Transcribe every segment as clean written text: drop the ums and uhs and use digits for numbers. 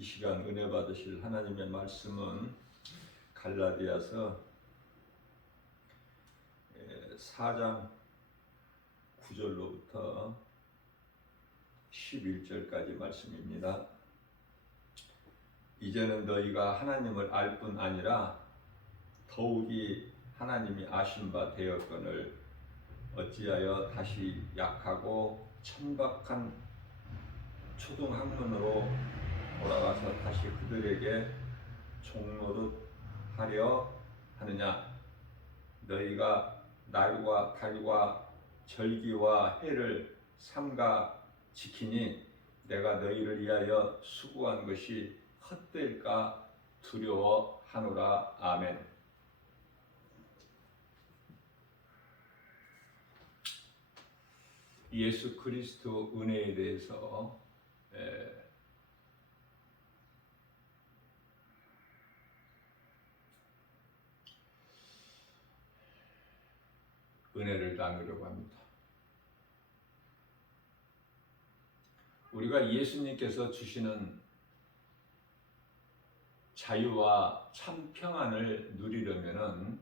이 시간 은혜 받으실 하나님의 말씀은 갈라디아서 4장 9절로부터 11절까지 말씀입니다. 이제는 너희가 하나님을 알 뿐 아니라 더욱이 하나님이 아신 바 되었거늘 어찌하여 다시 약하고 천박한 초등학문으로 돌아가서 다시 그들에게 종노릇 하려 하느냐. 너희가 날과 달과 절기와 해를 삼가 지키니 내가 너희를 위하여 수고한 것이 헛될까 두려워하노라. 아멘. 예수 그리스도 은혜에 대해서 은혜를 나누려고 합니다. 우리가 예수님께서 주시는 자유와 참 평안을 누리려면은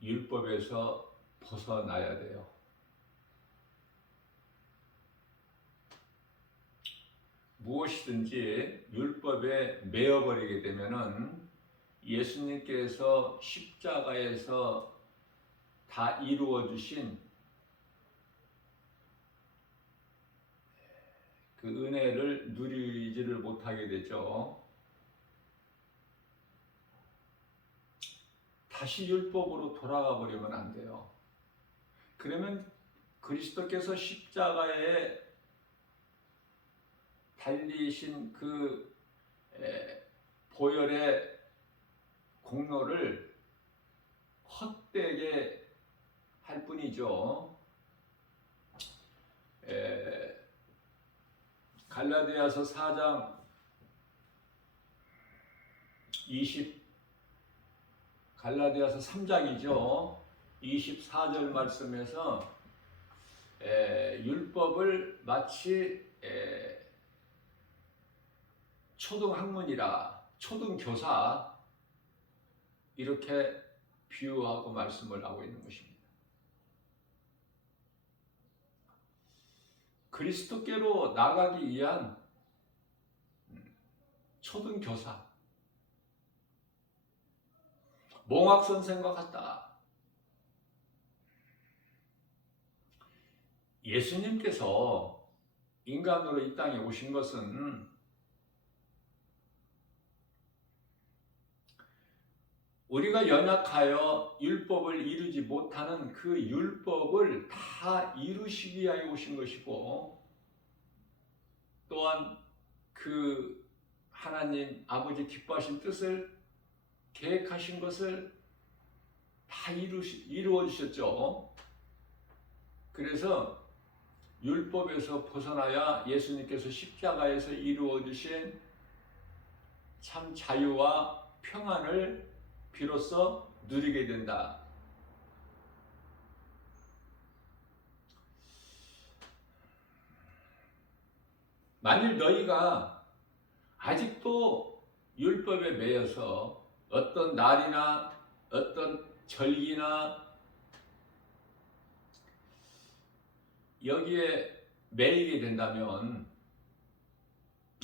율법에서 벗어나야 돼요. 무엇이든지 율법에 매여버리게 되면은 예수님께서 십자가에서 다 이루어 주신 그 은혜를 누리지를 못하게 되죠. 다시 율법으로 돌아가 버리면 안 돼요. 그러면 그리스도께서 십자가에 달리신 그 보혈의 공로를 헛되게 할 뿐이죠. 갈라디아서 4장 갈라디아서 3장이죠. 24절 말씀에서 율법을 마치 초등학문이라 초등교사 이렇게 비유하고 말씀을 하고 있는 것입니다. 그리스도께로 나가기 위한 초등교사, 몽학선생과 같다. 예수님께서 인간으로 이 땅에 오신 것은 우리가 연약하여 율법을 이루지 못하는 그 율법을 다 이루시기 위하여 오신 것이고, 또한 그 하나님 아버지 기뻐하신 뜻을 계획하신 것을 다 이루어 주셨죠. 그래서 율법에서 벗어나야 예수님께서 십자가에서 이루어 주신 참 자유와 평안을 비로소 누리게 된다. 만일 너희가 아직도 율법에 매여서 어떤 날이나 어떤 절기나 여기에 매이게 된다면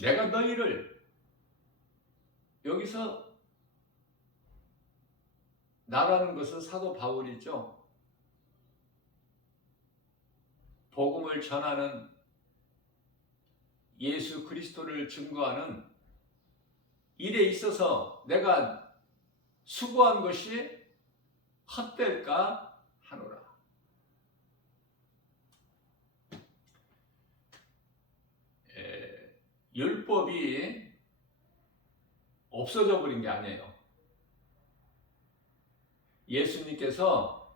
내가 너희를 여기서 나라는 것은 사도 바울이죠. 복음을 전하는 예수 그리스도를 증거하는 일에 있어서 내가 수고한 것이 헛될까 하노라. 율법이 없어져 버린 게 아니에요. 예수님께서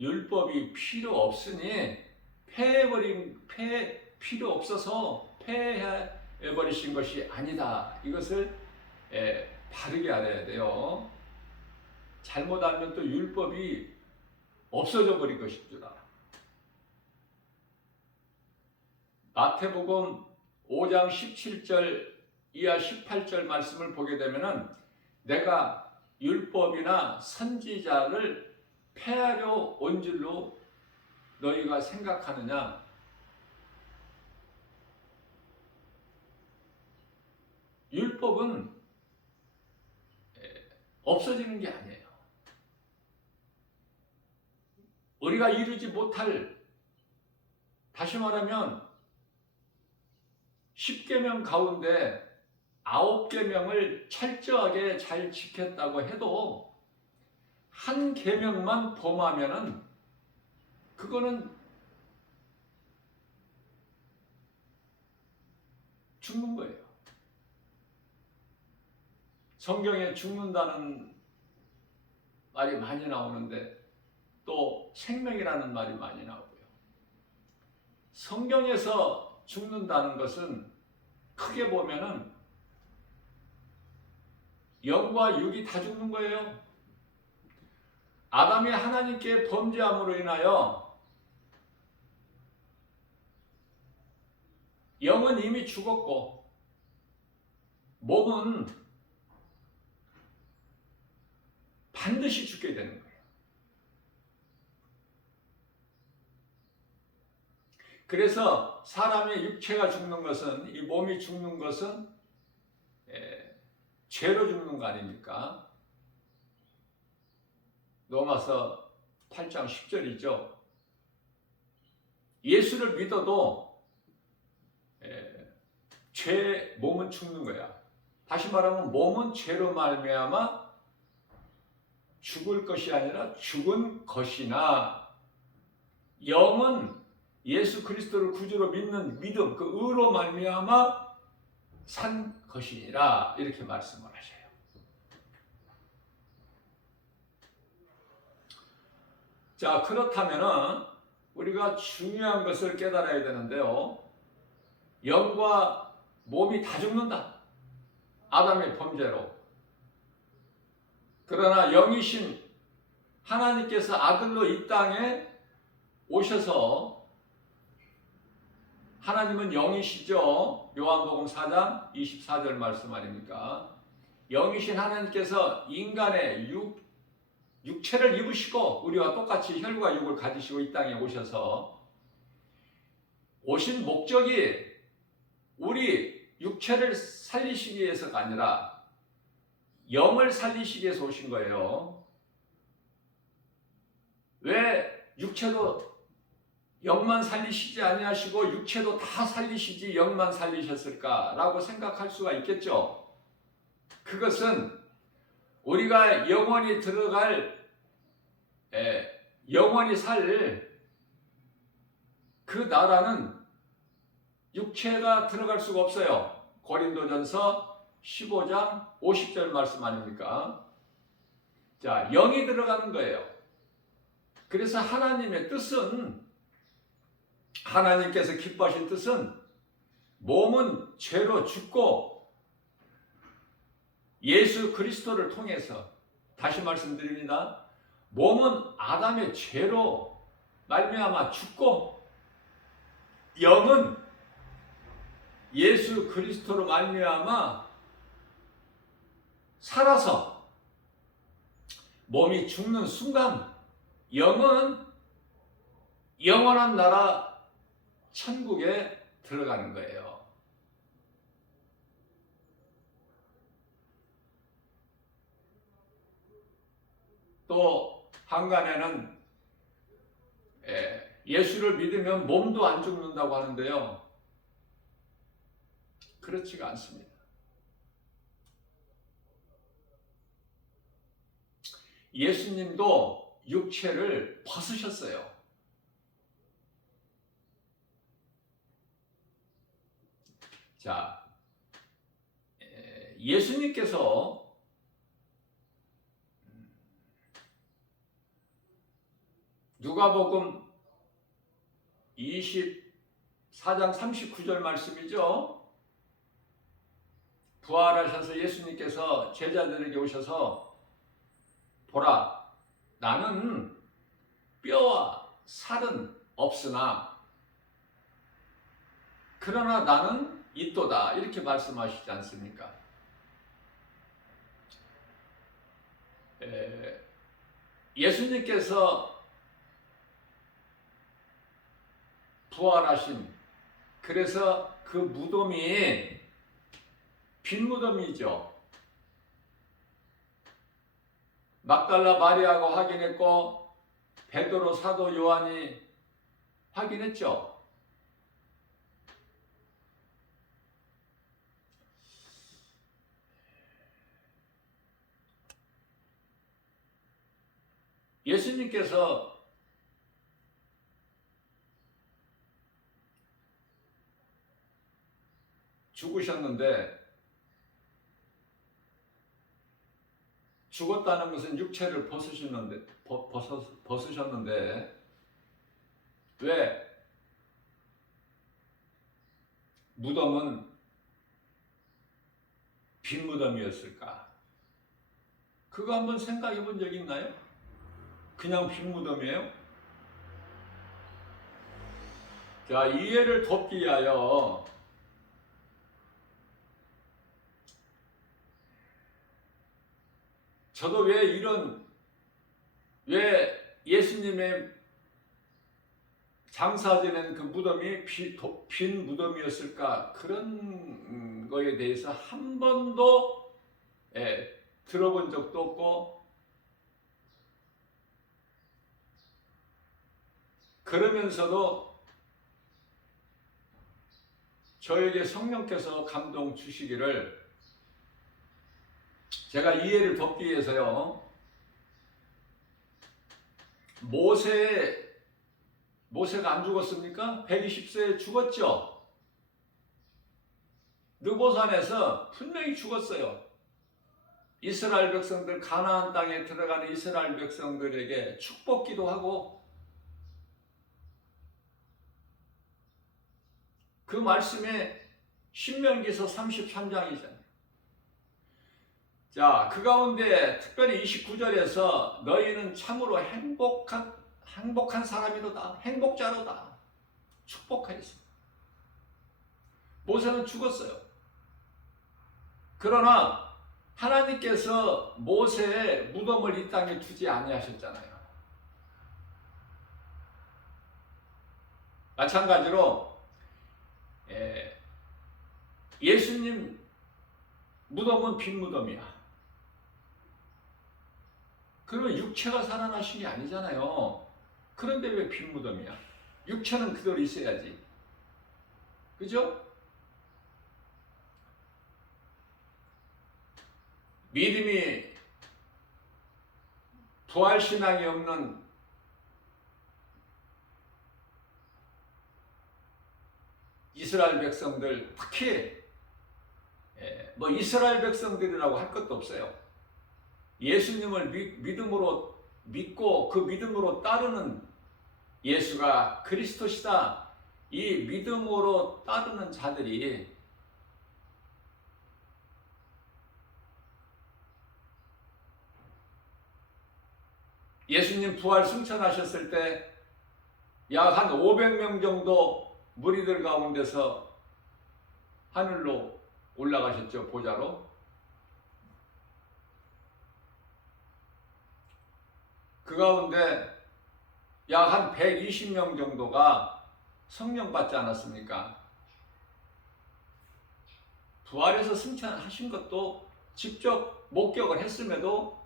율법이 필요 없으니 필요 없어서 폐해버리신 것이 아니다. 이것을 바르게 알아야 돼요. 잘못 알면 또 율법이 없어져 버릴 것인 줄 알아. 마태복음 5장 17절 이하 18절 말씀을 보게 되면은 내가 율법이나 선지자를 폐하려 온 줄로 너희가 생각하느냐? 율법은 없어지는 게 아니에요. 우리가 이루지 못할, 다시 말하면 10계명 가운데 9계명을 철저하게 잘 지켰다고 해도 한 계명만 범하면은 그거는 죽는 거예요. 성경에 죽는다는 말이 많이 나오는데 또 생명이라는 말이 많이 나오고요. 성경에서 죽는다는 것은 크게 보면은 영과 육이 다 죽는 거예요. 아담이 하나님께 범죄함으로 인하여 영은 이미 죽었고 몸은 반드시 죽게 되는 거예요. 그래서 사람의 육체가 죽는 것은, 이 몸이 죽는 것은 죄로 죽는 거 아닙니까? 로마서 8장 10절이죠. 예수를 믿어도 죄, 몸은 죽는 거야. 다시 말하면 몸은 죄로 말미암아 죽을 것이 아니라 죽은 것이나 영은 예수 그리스도를 구주로 믿는 믿음, 그 의로 말미암아 산 것이니라, 이렇게 말씀을 하셔요. 자, 그렇다면은 우리가 중요한 것을 깨달아야 되는데요. 영과 몸이 다 죽는다. 아담의 범죄로. 그러나 영이신 하나님께서 아들로 이 땅에 오셔서, 하나님은 영이시죠. 요한복음 4장 24절 말씀 아닙니까? 영이신 하나님께서 인간의 육체를 입으시고 우리와 똑같이 혈과 육을 가지시고 이 땅에 오셔서, 오신 목적이 우리 육체를 살리시기 위해서가 아니라 영을 살리시기 위해서 오신 거예요. 왜 육체도 영만 살리시지 아니하시고 육체도 다 살리시지 영만 살리셨을까라고 생각할 수가 있겠죠. 그것은 우리가 영원히 들어갈, 영원히 살 그 나라는 육체가 들어갈 수가 없어요. 고린도전서 15장 50절 말씀 아닙니까? 자, 영이 들어가는 거예요. 그래서 하나님의 뜻은, 하나님께서 기뻐하신 뜻은 몸은 죄로 죽고 예수 그리스도를 통해서, 다시 말씀드립니다. 몸은 아담의 죄로 말미암아 죽고 영은 예수 그리스도로 말미암아 살아서, 몸이 죽는 순간 영은 영원한 나라 천국에 들어가는 거예요. 또 한간에는 예수를 믿으면 몸도 안 죽는다고 하는데요. 그렇지가 않습니다. 예수님도 육체를 벗으셨어요. 자, 예수님께서 누가복음 24장 39절 말씀이죠. 부활하셔서 예수님께서 제자들에게 오셔서, 보라, 나는 뼈와 살은 없으나 그러나 나는 있도다 이렇게 말씀하시지 않습니까? 예수님께서 부활하신, 그래서 그 무덤이 빈 무덤이죠. 막달라 마리아가 확인했고 베드로 사도 요한이 확인했죠. 예수님께서 죽으셨는데, 죽었다는 것은 육체를 벗으셨는데 왜 무덤은 빈 무덤이었을까? 그거 한번 생각해 본 적 있나요? 그냥 빈 무덤이에요? 자, 이해를 돕기 위하여 저도 왜 예수님의 장사되는 그 무덤이 빈 무덤이었을까? 그런 거에 대해서 한 번도 들어본 적도 없고, 그러면서도 저에게 성령께서 감동 주시기를 제가 이해를 돕기 위해서요, 모세가 안 죽었습니까? 120세에 죽었죠. 느보산에서 분명히 죽었어요. 이스라엘 백성들, 가나안 땅에 들어가는 이스라엘 백성들에게 축복기도 하고, 그 말씀에 신명기서 33장이잖아요. 자, 그 가운데 특별히 29절에서 너희는 참으로 행복한 사람이로다, 행복자로다, 축복하였습니다. 모세는 죽었어요. 그러나 하나님께서 모세의 무덤을 이 땅에 두지 아니하셨잖아요. 마찬가지로 예수님 무덤은 빈 무덤이야. 그러면 육체가 살아나신 게 아니잖아요. 그런데 왜 빈 무덤이야? 육체는 그대로 있어야지. 그죠? 믿음이, 부활신앙이 없는 이스라엘 백성들, 특히 뭐 이스라엘 백성들이라고 할 것도 없어요. 예수님을 믿음으로 믿고 그 믿음으로 따르는, 예수가 그리스도시다, 이 믿음으로 따르는 자들이 예수님 부활 승천하셨을 때 약 한 500명 정도 무리들 가운데서 하늘로 올라가셨죠, 보좌로. 그 가운데 약 한 120명 정도가 성령 받지 않았습니까? 부활해서 승천하신 것도 직접 목격을 했음에도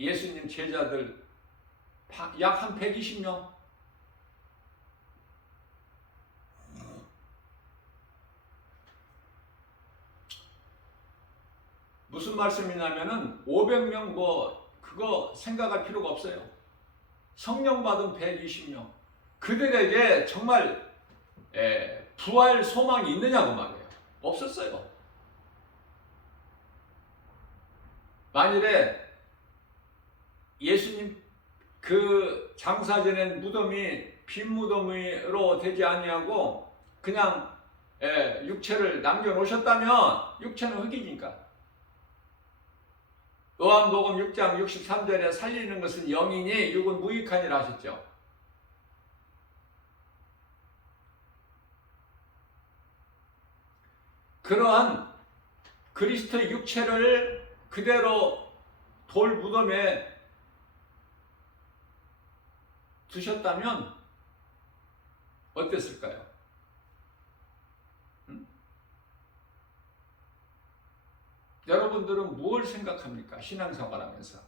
예수님 제자들 약 한 120명, 무슨 말씀이냐면은 500명 그거 생각할 필요가 없어요. 성령 받은 120명, 그들에게 정말 부활 소망이 있느냐고 말이에요. 없었어요. 만일에 예수님 그 장사 지낸 무덤이 빈 무덤으로 되지 아니하고 그냥 육체를 남겨놓으셨다면, 육체는 흙이니까, 요한복음 6장 63절에 살리는 것은 영이니 육은 무익하니라 하셨죠. 그러한 그리스도의 육체를 그대로 돌 무덤에 두셨다면 어땠을까요? 여러분들은 무엇을 생각합니까? 신앙생활하면서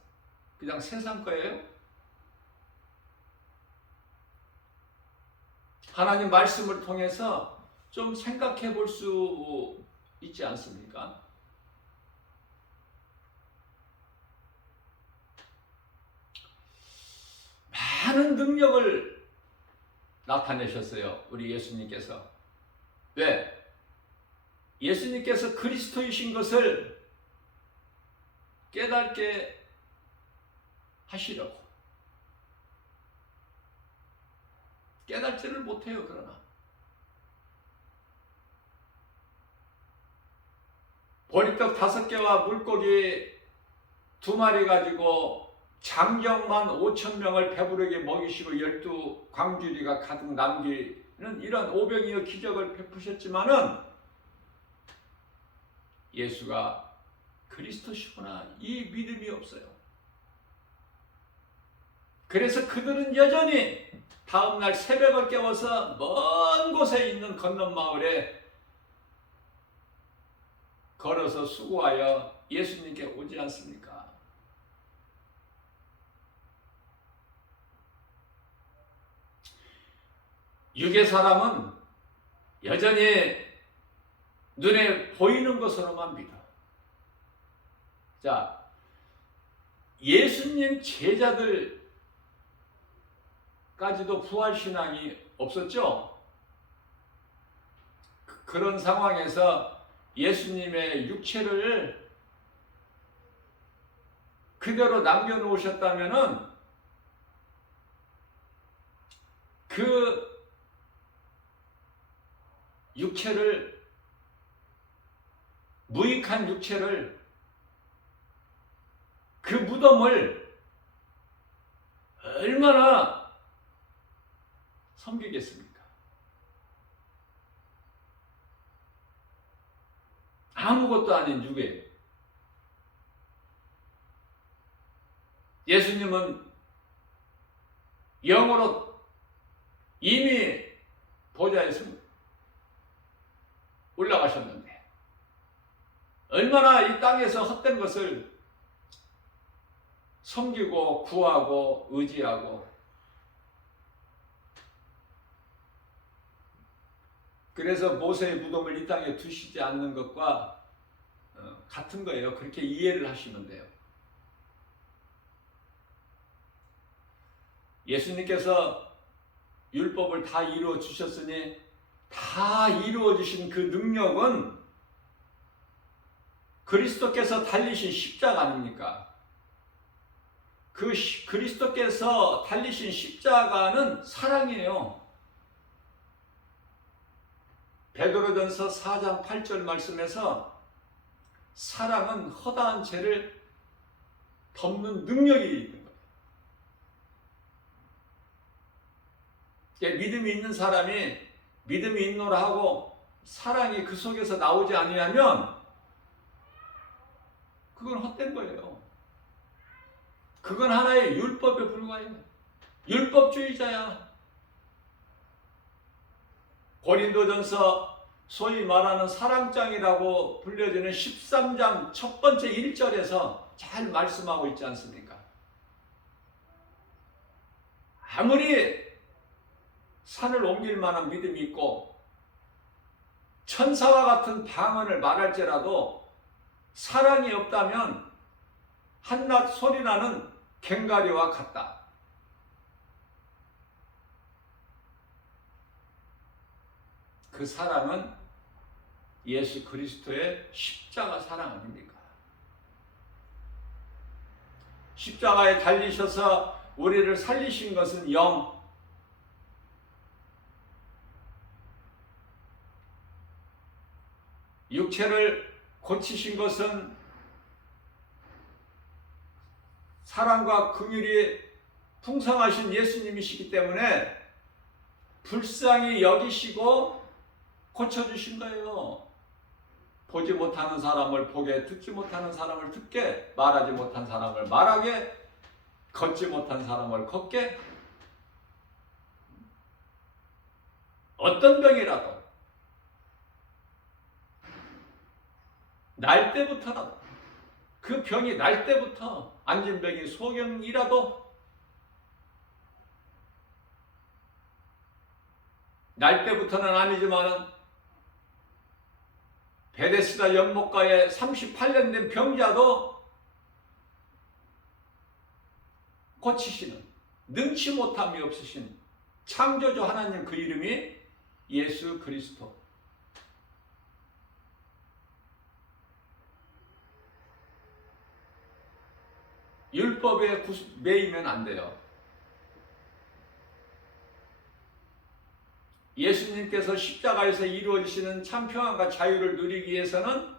그냥 세상 거예요? 하나님 말씀을 통해서 좀 생각해 볼 수 있지 않습니까? 많은 능력을 나타내셨어요. 우리 예수님께서. 왜? 예수님께서 그리스도이신 것을 깨닫게 하시려고. 깨닫지를 못해요. 그러나 보리떡 5개와 물고기 2마리 가지고 장정만 5,000명을 배부르게 먹이시고 12광주리가 가득 남기는 이런 오병이어 기적을 베푸셨지만은 예수가 그리스도시구나 이 믿음이 없어요. 그래서 그들은 여전히 다음날 새벽을 깨워서 먼 곳에 있는 건넌마을에 걸어서 수고하여 예수님께 오지 않습니까? 육의 사람은 여전히 눈에 보이는 것으로만 믿어. 자, 예수님 제자들까지도 부활신앙이 없었죠? 그런 상황에서 예수님의 육체를 그대로 남겨놓으셨다면은 그 육체를, 무익한 육체를, 그 무덤을 얼마나 섬기겠습니까? 아무것도 아닌 육에. 예수님은 영으로 이미 보좌에 올라가셨는데 얼마나 이 땅에서 헛된 것을 섬기고 구하고 의지하고, 그래서 모세의 무덤을 이 땅에 두시지 않는 것과 같은 거예요. 그렇게 이해를 하시면 돼요. 예수님께서 율법을 다 이루어 주셨으니 다 이루어 주신 그 능력은 그리스도께서 달리신 십자가 아닙니까? 그 그리스도께서 달리신 십자가는 사랑이에요. 베드로전서 4장 8절 말씀에서 사랑은 허다한 죄를 덮는 능력이 있는 거예요. 믿음이 있는 사람이 믿음이 있노라 하고 사랑이 그 속에서 나오지 아니하면 그건 헛된 거예요. 그건 하나의 율법에 불과해요. 율법주의자야. 고린도전서 소위 말하는 사랑장이라고 불려지는 13장 첫 번째 1절에서 잘 말씀하고 있지 않습니까? 아무리 산을 옮길 만한 믿음이 있고 천사와 같은 방언을 말할지라도 사랑이 없다면 한낱 소리나는 괭가리와 같다. 그 사랑은 예수 그리스도의 십자가 사랑 아닙니까? 십자가에 달리셔서 우리를 살리신 것은 영, 육체를 고치신 것은 사랑과 긍휼이 풍성하신 예수님이시기 때문에 불쌍히 여기시고 고쳐주신 거예요. 보지 못하는 사람을 보게, 듣지 못하는 사람을 듣게, 말하지 못한 사람을 말하게, 걷지 못한 사람을 걷게, 어떤 병이라도 날 때부터라도, 그 병이 날 때부터, 안진병이 소경이라도 날 때부터는 아니지만 베데스다 연못가에 38년 된 병자도 고치시는, 능치 못함이 없으신 창조주 하나님, 그 이름이 예수 그리스도. 율법에 매이면 안 돼요. 예수님께서 십자가에서 이루어지시는 참 평안과 자유를 누리기 위해서는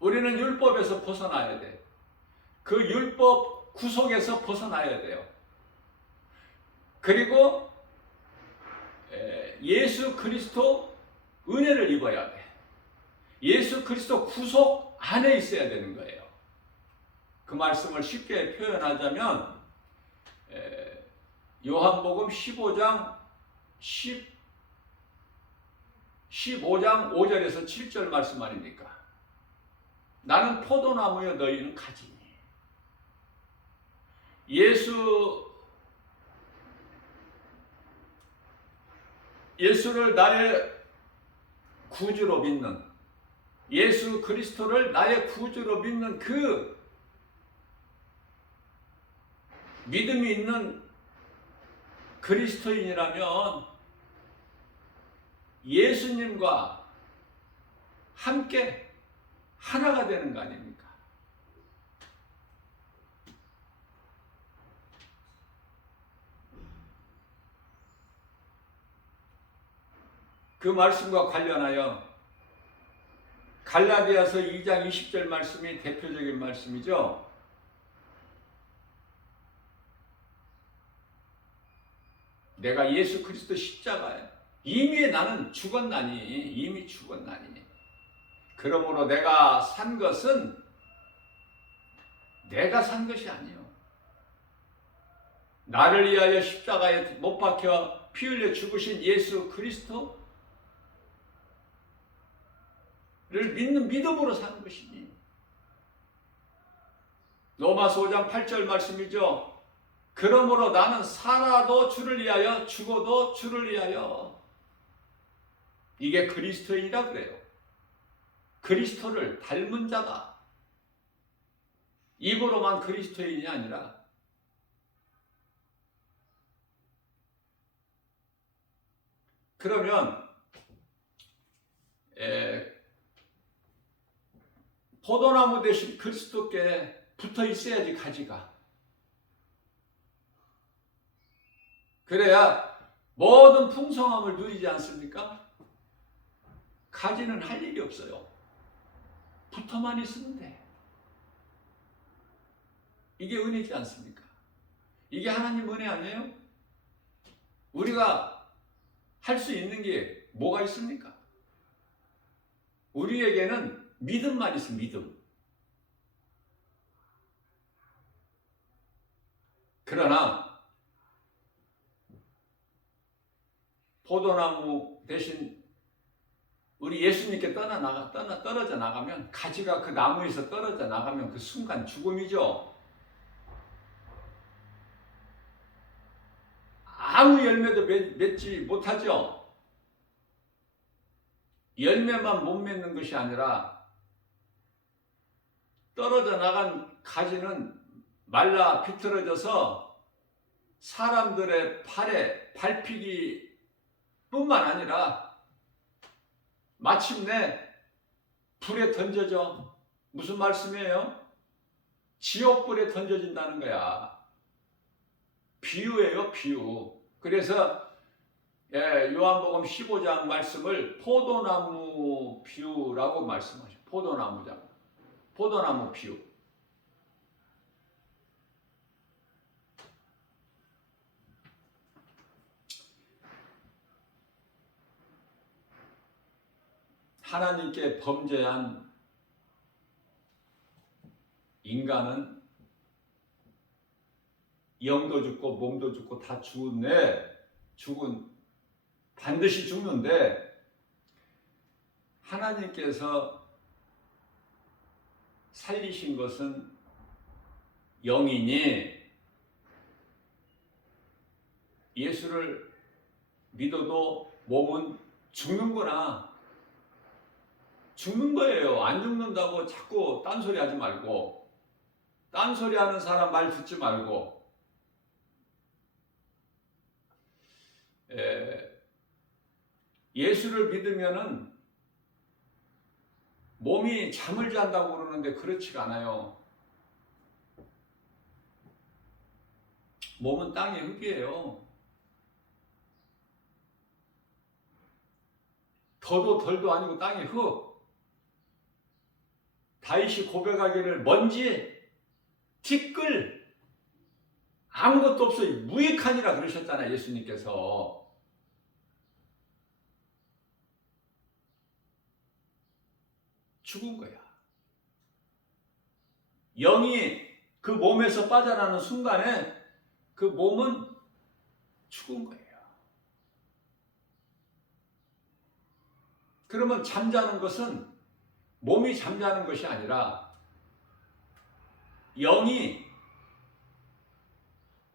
우리는 율법에서 벗어나야 돼. 그 율법 구속에서 벗어나야 돼요. 그리고 예수 그리스도 은혜를 입어야 돼. 예수 그리스도 구속 안에 있어야 되는 거예요. 그 말씀을 쉽게 표현하자면 요한복음 15장 15장 5절에서 7절 말씀 아닙니까? 나는 포도나무여 너희는 가지니. 예수를 나의 구주로 믿는, 예수 그리스도를 나의 구주로 믿는 그 믿음이 있는 그리스도인이라면 예수님과 함께 하나가 되는 거 아닙니까? 그 말씀과 관련하여 갈라디아서 2장 20절 말씀이 대표적인 말씀이죠. 내가 예수 그리스도 십자가에 이미 나는 죽었나니, 이미 죽었나니. 그러므로 내가 산 것은 내가 산 것이 아니요, 나를 위하여 십자가에 못 박혀 피 흘려 죽으신 예수 그리스도를 믿는 믿음으로 사는 것이니. 로마서 5장 8절 말씀이죠. 그러므로 나는 살아도 주를 위하여, 죽어도 주를 위하여. 이게 그리스도인이라 그래요. 그리스도를 닮은 자다. 입으로만 그리스도인이 아니라 그러면 포도나무 대신 그리스도께 붙어 있어야지, 가지가. 그래야 모든 풍성함을 누리지 않습니까? 가지는 할 일이 없어요. 붙어만 있으면 돼. 이게 은혜지 않습니까? 이게 하나님 은혜 아니에요? 우리가 할 수 있는 게 뭐가 있습니까? 우리에게는 믿음만 있으면 믿음. 그러나 포도나무 대신 우리 예수님께 떨어져 나가면, 가지가 그 나무에서 떨어져 나가면 그 순간 죽음이죠. 아무 열매도 맺지 못하죠. 열매만 못 맺는 것이 아니라 떨어져 나간 가지는 말라 비틀어져서 사람들의 팔에 밟히기 뿐만 아니라 마침내 불에 던져져. 무슨 말씀이에요? 지옥불에 던져진다는 거야. 비유예요, 비유. 그래서 요한복음 15장 말씀을 포도나무 비유라고 말씀하셔요. 포도나무 비유. 하나님께 범죄한 인간은 영도 죽고 몸도 죽고 다 반드시 죽는데, 하나님께서 살리신 것은 영이니 예수를 믿어도 몸은 죽는구나. 죽는 거예요. 안 죽는다고 자꾸 딴소리 하지 말고, 딴소리 하는 사람 말 듣지 말고, 예수를 믿으면은 몸이 잠을 잔다고 그러는데 그렇지가 않아요. 몸은 땅의 흙이에요. 더도 덜도 아니고 땅의 흙. 다윗이 고백하기를 먼지, 티끌, 아무것도 없어 무익하니라 그러셨잖아요, 예수님께서. 죽은 거야. 영이 그 몸에서 빠져나가는 순간에 그 몸은 죽은 거예요. 그러면 잠자는 것은 몸이 잠자는 것이 아니라 영이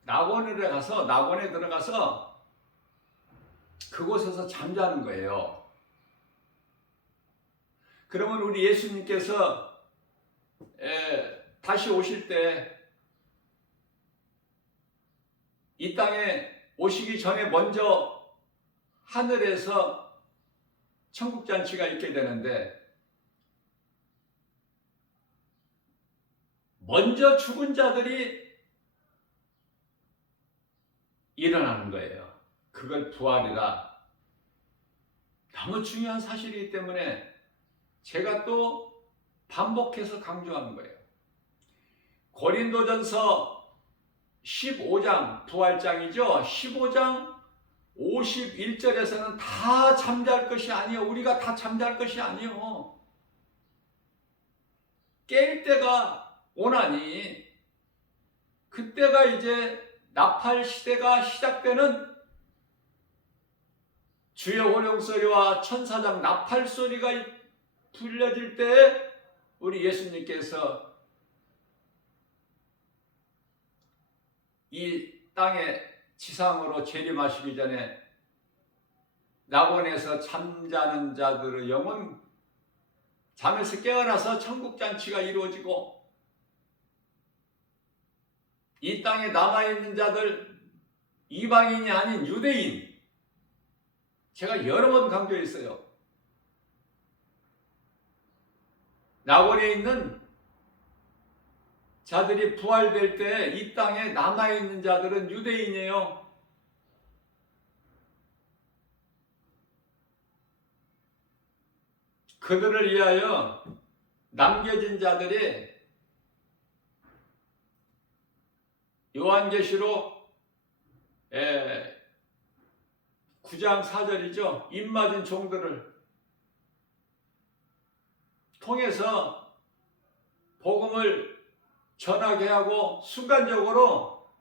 낙원에 들어가서 그곳에서 잠자는 거예요. 그러면 우리 예수님께서 다시 오실 때 이 땅에 오시기 전에 먼저 하늘에서 천국잔치가 있게 되는데, 먼저 죽은 자들이 일어나는 거예요. 그걸 부활이라. 너무 중요한 사실이기 때문에 제가 또 반복해서 강조하는 거예요. 고린도전서 15장 부활장이죠. 15장 51절에서는 다 잠잘 것이 아니요. 우리가 다 잠잘 것이 아니요. 깰 때가 오나니 그때가 이제 나팔 시대가 시작되는 주의 호령소리와 천사장 나팔 소리가 들려질 때 우리 예수님께서 이 땅에 지상으로 재림하시기 전에 낙원에서 잠자는 자들의 영은 잠에서 깨어나서 천국잔치가 이루어지고, 이 땅에 남아있는 자들, 이방인이 아닌 유대인, 제가 여러 번 강조했어요. 낙원에 있는 자들이 부활될 때 이 땅에 남아있는 자들은 유대인이에요. 그들을 위하여 남겨진 자들이 요한계시록 9장 4절이죠. 입맞은 종들을 통해서 복음을 전하게 하고, 순간적으로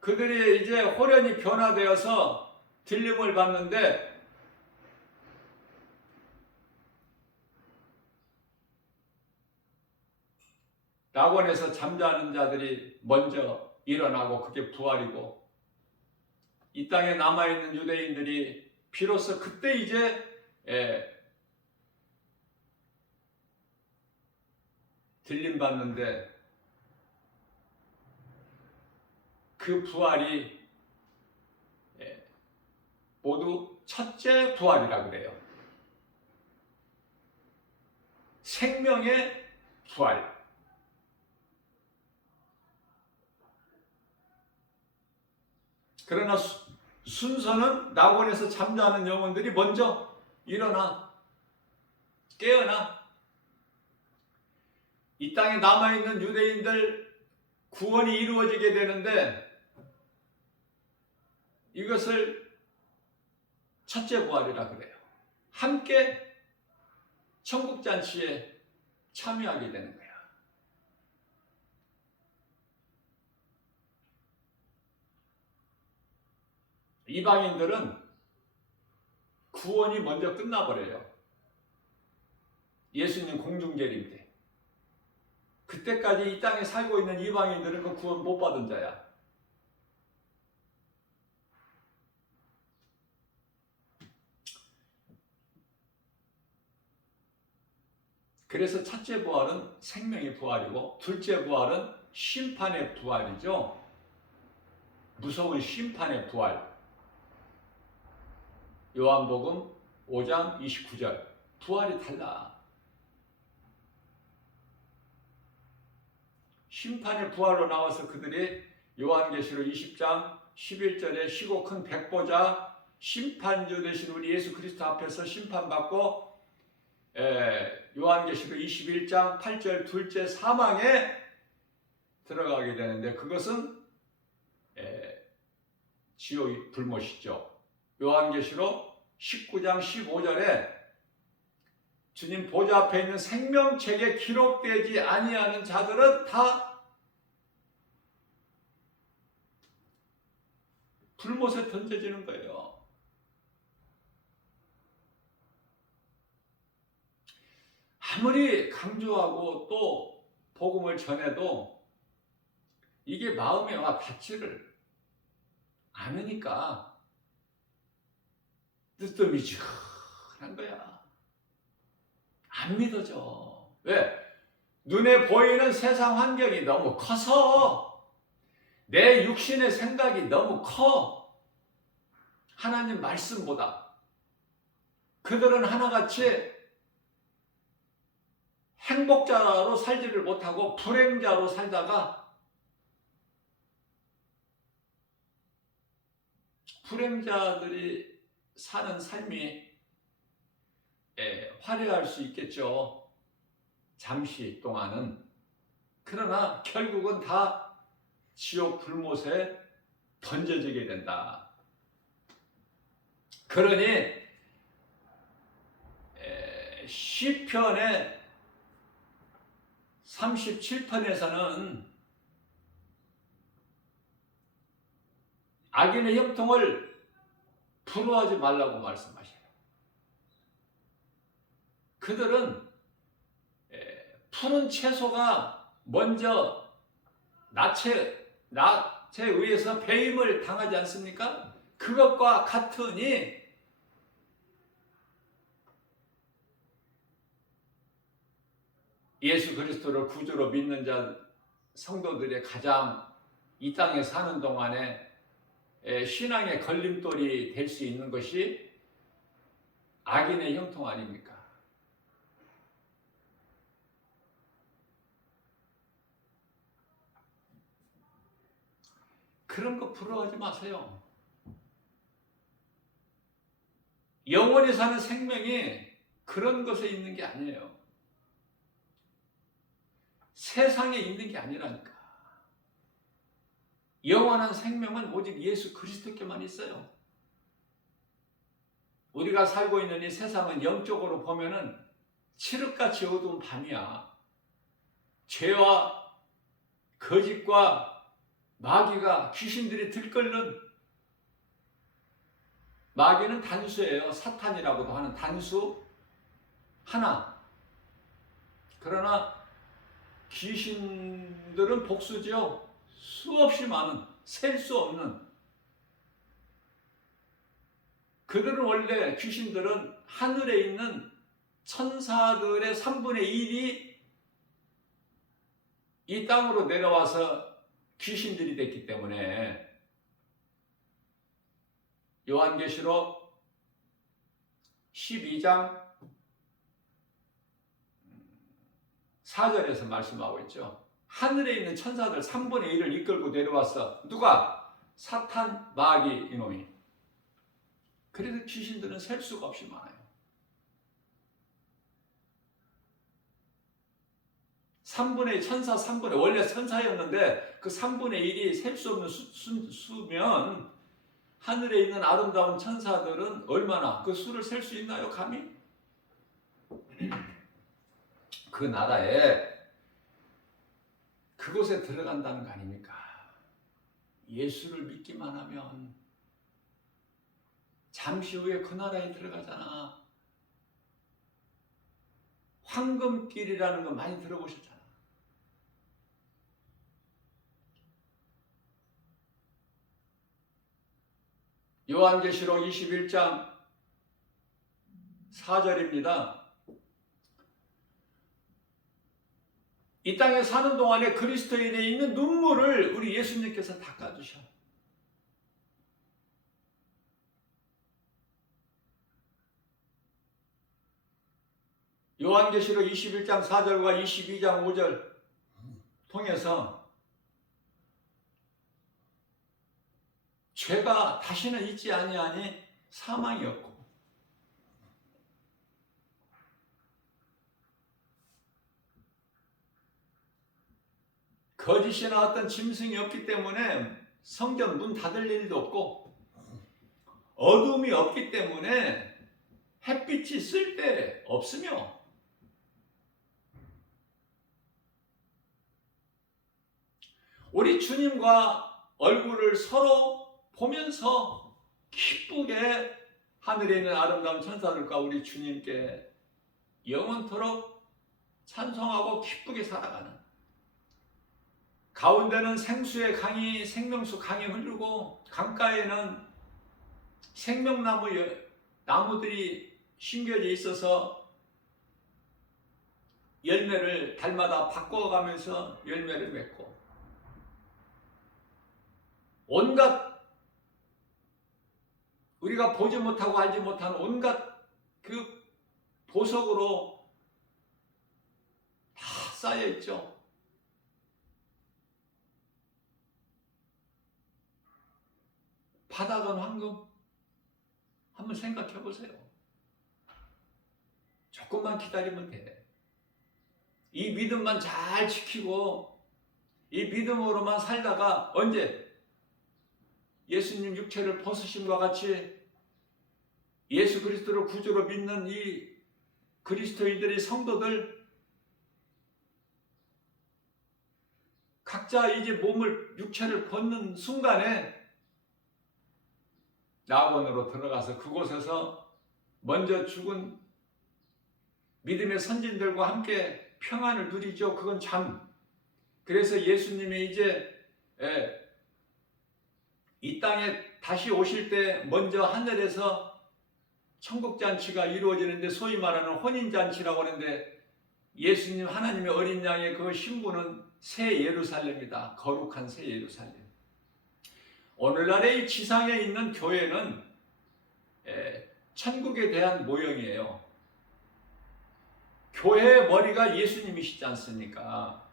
그들이 이제 호련히 변화되어서 들림을 받는데, 낙원에서 잠자는 자들이 먼저 일어나고 그게 부활이고, 이 땅에 남아있는 유대인들이 비로소 그때 이제 들림 받는데, 그 부활이 모두 첫째 부활이라 그래요. 생명의 부활. 그러나 순서는 낙원에서 잠자는 영혼들이 먼저 일어나 깨어나 이 땅에 남아있는 유대인들 구원이 이루어지게 되는데, 이것을 첫째 부활이라 그래요. 함께 천국잔치에 참여하게 되는 거야. 이방인들은 구원이 먼저 끝나버려요. 예수님 공중재림 때. 그때까지 이 땅에 살고 있는 이방인들은 그 구원 못 받은 자야. 그래서 첫째 부활은 생명의 부활이고 둘째 부활은 심판의 부활이죠. 무서운 심판의 부활. 요한복음 5장 29절. 부활이 달라. 심판의 부활로 나와서 그들이 요한계시록 20장 11절에 시고 큰 백보자 심판주 되신 우리 예수 그리스도 앞에서 심판받고 요한계시록 21장 8절 둘째 사망에 들어가게 되는데 그것은 지옥의 불못이죠. 요한계시록 19장 15절에 주님 보좌 앞에 있는 생명책에 기록되지 아니하는 자들은 다 불못에 던져지는 거예요. 아무리 강조하고 또 복음을 전해도 이게 마음에 와 닿지를 않으니까 뜨뜻미지근한 거야. 안 믿어져. 왜? 눈에 보이는 세상 환경이 너무 커서 내 육신의 생각이 너무 커. 하나님 말씀보다. 그들은 하나같이 행복자로 살지를 못하고 불행자로 살다가 불행자들이 사는 삶이 화려할 수 있겠죠. 잠시 동안은. 그러나 결국은 다 지옥 불못에 던져지게 된다. 그러니 시편의 37편에서는 악인의 형통을 부러워하지 말라고 말씀하셔요. 그들은 푸른 채소가 먼저 낯에 의해서 배임을 당하지 않습니까? 그것과 같으니 예수 그리스도를 구주로 믿는 자 성도들의 가장 이 땅에 사는 동안에 신앙의 걸림돌이 될 수 있는 것이 악인의 형통 아닙니까? 그런 거 부러워하지 마세요. 영원히 사는 생명이 그런 것에 있는 게 아니에요. 세상에 있는 게 아니라니까. 영원한 생명은 오직 예수 그리스도께만 있어요. 우리가 살고 있는 이 세상은 영적으로 보면은 칠흑같이 어두운 밤이야. 죄와 거짓과 마귀가 귀신들이 들끓는 마귀는 단수예요. 사탄이라고도 하는 단수 하나. 그러나 귀신들은 복수지요. 수없이 많은, 셀 수 없는. 그들은 원래 귀신들은 하늘에 있는 천사들의 3분의 1이 이 땅으로 내려와서 귀신들이 됐기 때문에 요한계시록 12장 4절에서 말씀하고 있죠. 하늘에 있는 천사들 3분의 1을 이끌고 내려왔어. 누가? 사탄, 마귀 이놈이. 그래서 귀신들은 셀 수가 없이 많아요. 3분의 1, 천사 3분의 원래 천사였는데 그 3분의 1이 셀 수 없는 수면 하늘에 있는 아름다운 천사들은 얼마나 그 수를 셀 수 있나요? 감히? 그 나라에 그곳에 들어간다는 거 아닙니까? 예수를 믿기만 하면 잠시 후에 그 나라에 들어가잖아. 황금길이라는 거 많이 들어보셨잖아. 요한계시록 21장 4절입니다. 이 땅에 사는 동안에 그리스도인에 있는 눈물을 우리 예수님께서 닦아주셔. 요한계시록 21장 4절과 22장 5절 통해서 죄가 다시는 있지 아니하니 사망이 없고 거짓이나 어떤 짐승이 없기 때문에 성전 문 닫을 일도 없고 어둠이 없기 때문에 햇빛이 쓸 데 없으며 우리 주님과 얼굴을 서로 보면서 기쁘게 하늘에 있는 아름다운 천사들과 우리 주님께 영원토록 찬송하고 기쁘게 살아가는, 가운데는 생수의 강이, 생명수 강이 흐르고 강가에는 나무들이 심겨져 있어서 열매를 달마다 바꿔가면서 열매를 맺고 온갖 우리가 보지 못하고 알지 못하는 온갖 그 보석으로 다 쌓여 있죠. 바닥은 황금. 한번 생각해 보세요. 조금만 기다리면 돼. 이 믿음만 잘 지키고 이 믿음으로만 살다가 언제 예수님 육체를 벗으심과 같이 예수 그리스도를 구주로 믿는 이 그리스도인들의 성도들 각자 이제 육체를 벗는 순간에 낙원으로 들어가서 그곳에서 먼저 죽은 믿음의 선진들과 함께 평안을 누리죠. 그건 잠. 그래서 예수님이 이제 이 땅에 다시 오실 때 먼저 하늘에서 천국잔치가 이루어지는데 소위 말하는 혼인잔치라고 하는데 예수님 하나님의 어린 양의 그 신부는 새 예루살렘이다. 거룩한 새 예루살렘. 오늘날의 지상에 있는 교회는 천국에 대한 모형이에요. 교회의 머리가 예수님이시지 않습니까?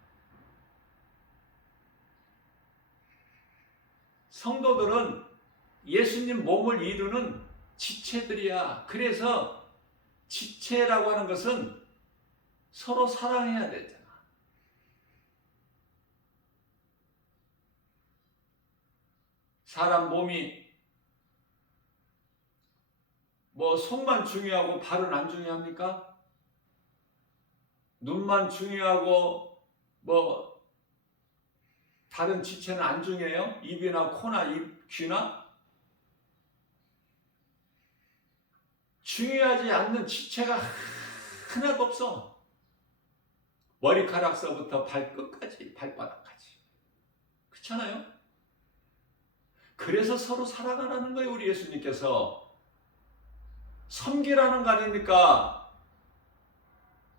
성도들은 예수님 몸을 이루는 지체들이야. 그래서 지체라고 하는 것은 서로 사랑해야 되잖아. 사람 몸이 손만 중요하고 발은 안 중요합니까? 눈만 중요하고 다른 지체는 안 중요해요? 입이나 코나 귀나? 중요하지 않는 지체가 하나도 없어. 머리카락서부터 발끝까지, 발바닥까지. 그렇잖아요? 그래서 서로 사랑하라는 거예요. 우리 예수님께서 섬기라는 거 아닙니까?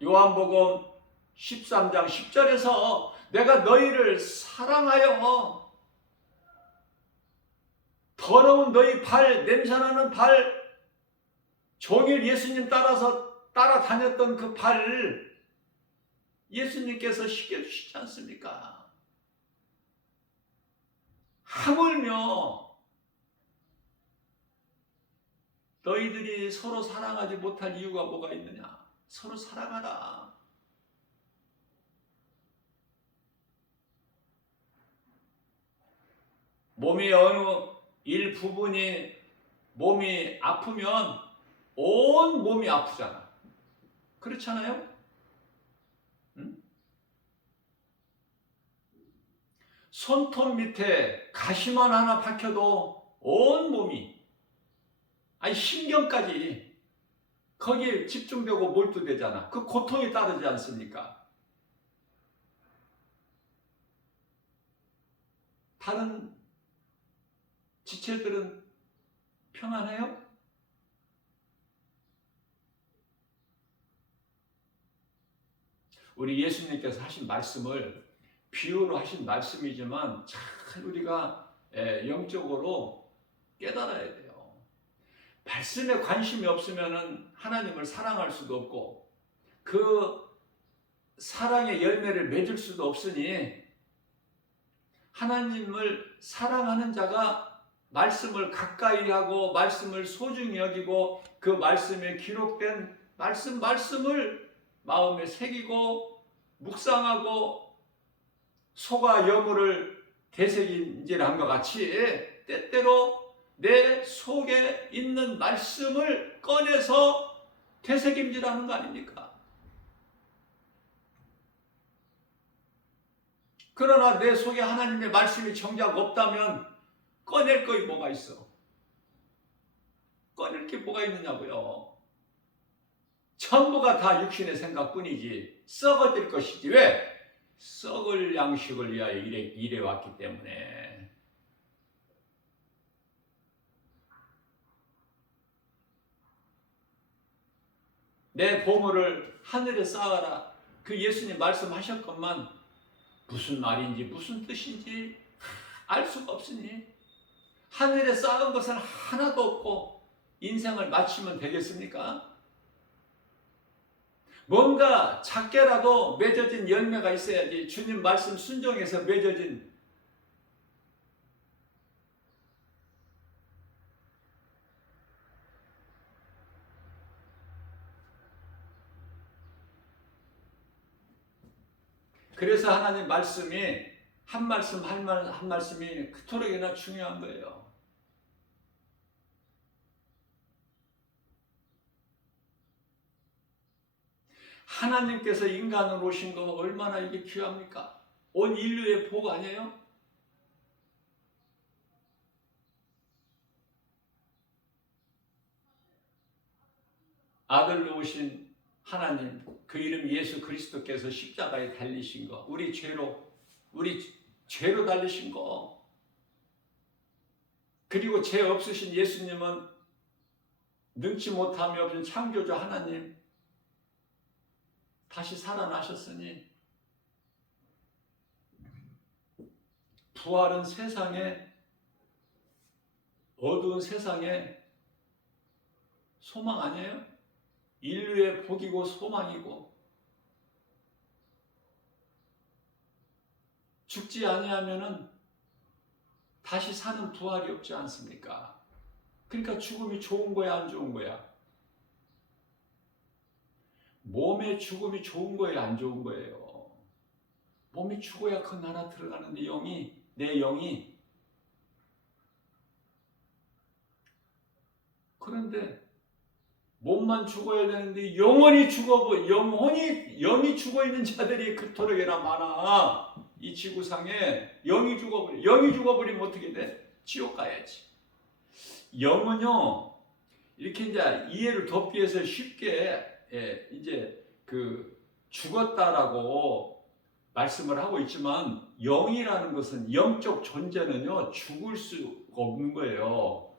요한복음 13장 10절에서 내가 너희를 사랑하여 더러운 너희 발, 냄새나는 발, 종일 예수님 따라다녔던 그 발 예수님께서 씻겨주시지 않습니까? 하물며 너희들이 서로 사랑하지 못할 이유가 뭐가 있느냐? 서로 사랑하라. 몸의 어느 일부분이 몸이 아프면 온 몸이 아프잖아. 그렇잖아요? 손톱 밑에 가시만 하나 박혀도 온 몸이, 아니 신경까지 거기에 집중되고 몰두되잖아. 그 고통이 따르지 않습니까? 다른 지체들은 평안해요? 우리 예수님께서 하신 말씀을 비유로 하신 말씀이지만 잘 우리가 영적으로 깨달아야 돼요. 말씀에 관심이 없으면 하나님을 사랑할 수도 없고 그 사랑의 열매를 맺을 수도 없으니, 하나님을 사랑하는 자가 말씀을 가까이 하고 말씀을 소중히 여기고 그 말씀에 기록된 말씀을 마음에 새기고 묵상하고 소가 여물을 되새김질한 것 같이 때때로 내 속에 있는 말씀을 꺼내서 되새김질하는 거 아닙니까? 그러나 내 속에 하나님의 말씀이 정작 없다면 꺼낼 거이 뭐가 있어? 꺼낼 게 뭐가 있느냐고요. 전부가 다 육신의 생각뿐이지 썩어질 것이지. 왜? 썩을 양식을 위하여 일해 왔기 때문에. 내 보물을 하늘에 쌓아라. 그 예수님 말씀하셨건만 무슨 말인지 무슨 뜻인지 알 수가 없으니 하늘에 쌓은 것은 하나도 없고 인생을 마치면 되겠습니까? 뭔가 작게라도 맺어진 열매가 있어야지. 주님 말씀 순종해서 맺어진, 그래서 하나님 말씀이 한 말씀 한 말씀이 그토록이나 중요한 거예요. 하나님께서 인간으로 오신 거 얼마나 이게 귀합니까? 온 인류의 복 아니에요? 아들로 오신 하나님, 그 이름 예수 그리스도께서 십자가에 달리신 거, 우리 죄로 달리신 거, 그리고 죄 없으신 예수님은 능치 못함이 없는 창조주 하나님 다시 살아나셨으니, 부활은 세상에, 어두운 세상에 소망 아니에요? 인류의 복이고 소망이고, 죽지 아니하면은 다시 사는 부활이 없지 않습니까? 그러니까 죽음이 좋은 거야, 안 좋은 거야? 몸의 죽음이 좋은 거예요, 안 좋은 거예요? 몸이 죽어야 그 나라 들어가는데 내 영이. 그런데 몸만 죽어야 되는데 영이 죽어 있는 자들이 그토록이나 많아. 이 지구상에 영이 죽어버리면 어떻게 돼? 지옥 가야지. 영은요, 이렇게 이제 이해를 돕기 위해서 쉽게 이제 그 죽었다라고 말씀을 하고 있지만, 영이라는 것은, 영적 존재는요 죽을 수 없는 거예요.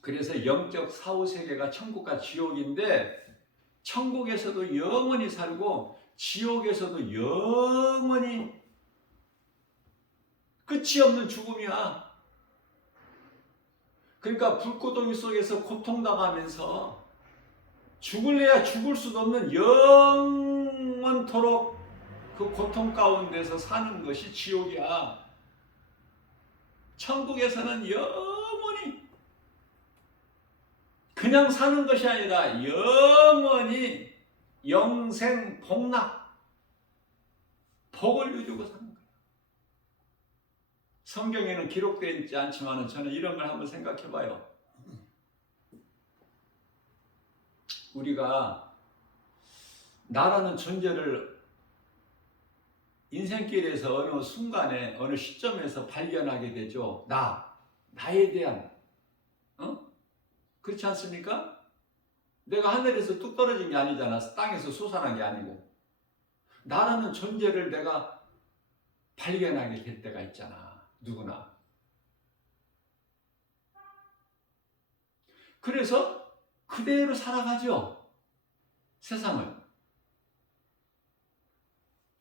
그래서 영적 사후세계가 천국과 지옥인데, 천국에서도 영원히 살고 지옥에서도 영원히 끝이 없는 죽음이야. 그러니까 불구덩이 속에서 고통당하면서 죽을래야 죽을 수도 없는 영원토록 그 고통 가운데서 사는 것이 지옥이야. 천국에서는 영원히 그냥 사는 것이 아니라 영원히 영생 복락, 복을 누리고 사는 거예요. 성경에는 기록되어 있지 않지만 저는 이런 걸 한번 생각해 봐요. 우리가 나라는 존재를 인생길에서 어느 순간에 어느 시점에서 발견하게 되죠. 나에 대한 그렇지 않습니까? 내가 하늘에서 뚝 떨어진 게 아니잖아. 땅에서 솟아난 게 아니고 나라는 존재를 내가 발견하게 될 때가 있잖아. 누구나. 그래서 그대로 살아가죠. 세상을.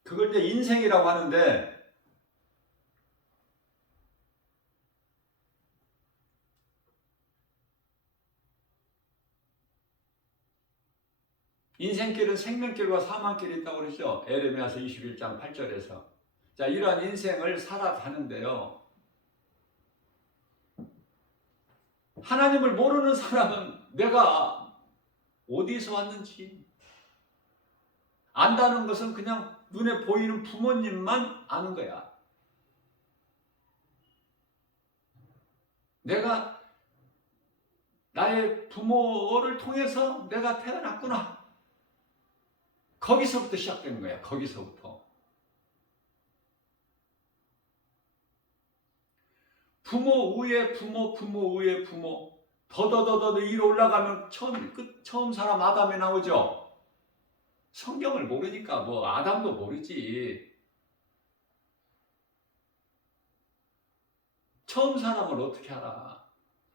그걸 이제 인생이라고 하는데 인생길은 생명길과 사망길이 있다고 그러죠. 에레미야서 21장 8절에서. 자, 이러한 인생을 살아가는데요. 하나님을 모르는 사람은 내가 어디서 왔는지 안다는 것은 그냥 눈에 보이는 부모님만 아는 거야. 내가 나의 부모를 통해서 내가 태어났구나. 거기서부터 시작되는 거야. 거기서부터. 부모 위에 부모, 부모 위에 부모. 더더더더 위로 올라가면 처음 사람 아담이 나오죠. 성경을 모르니까 뭐 아담도 모르지. 처음 사람을 어떻게 알아?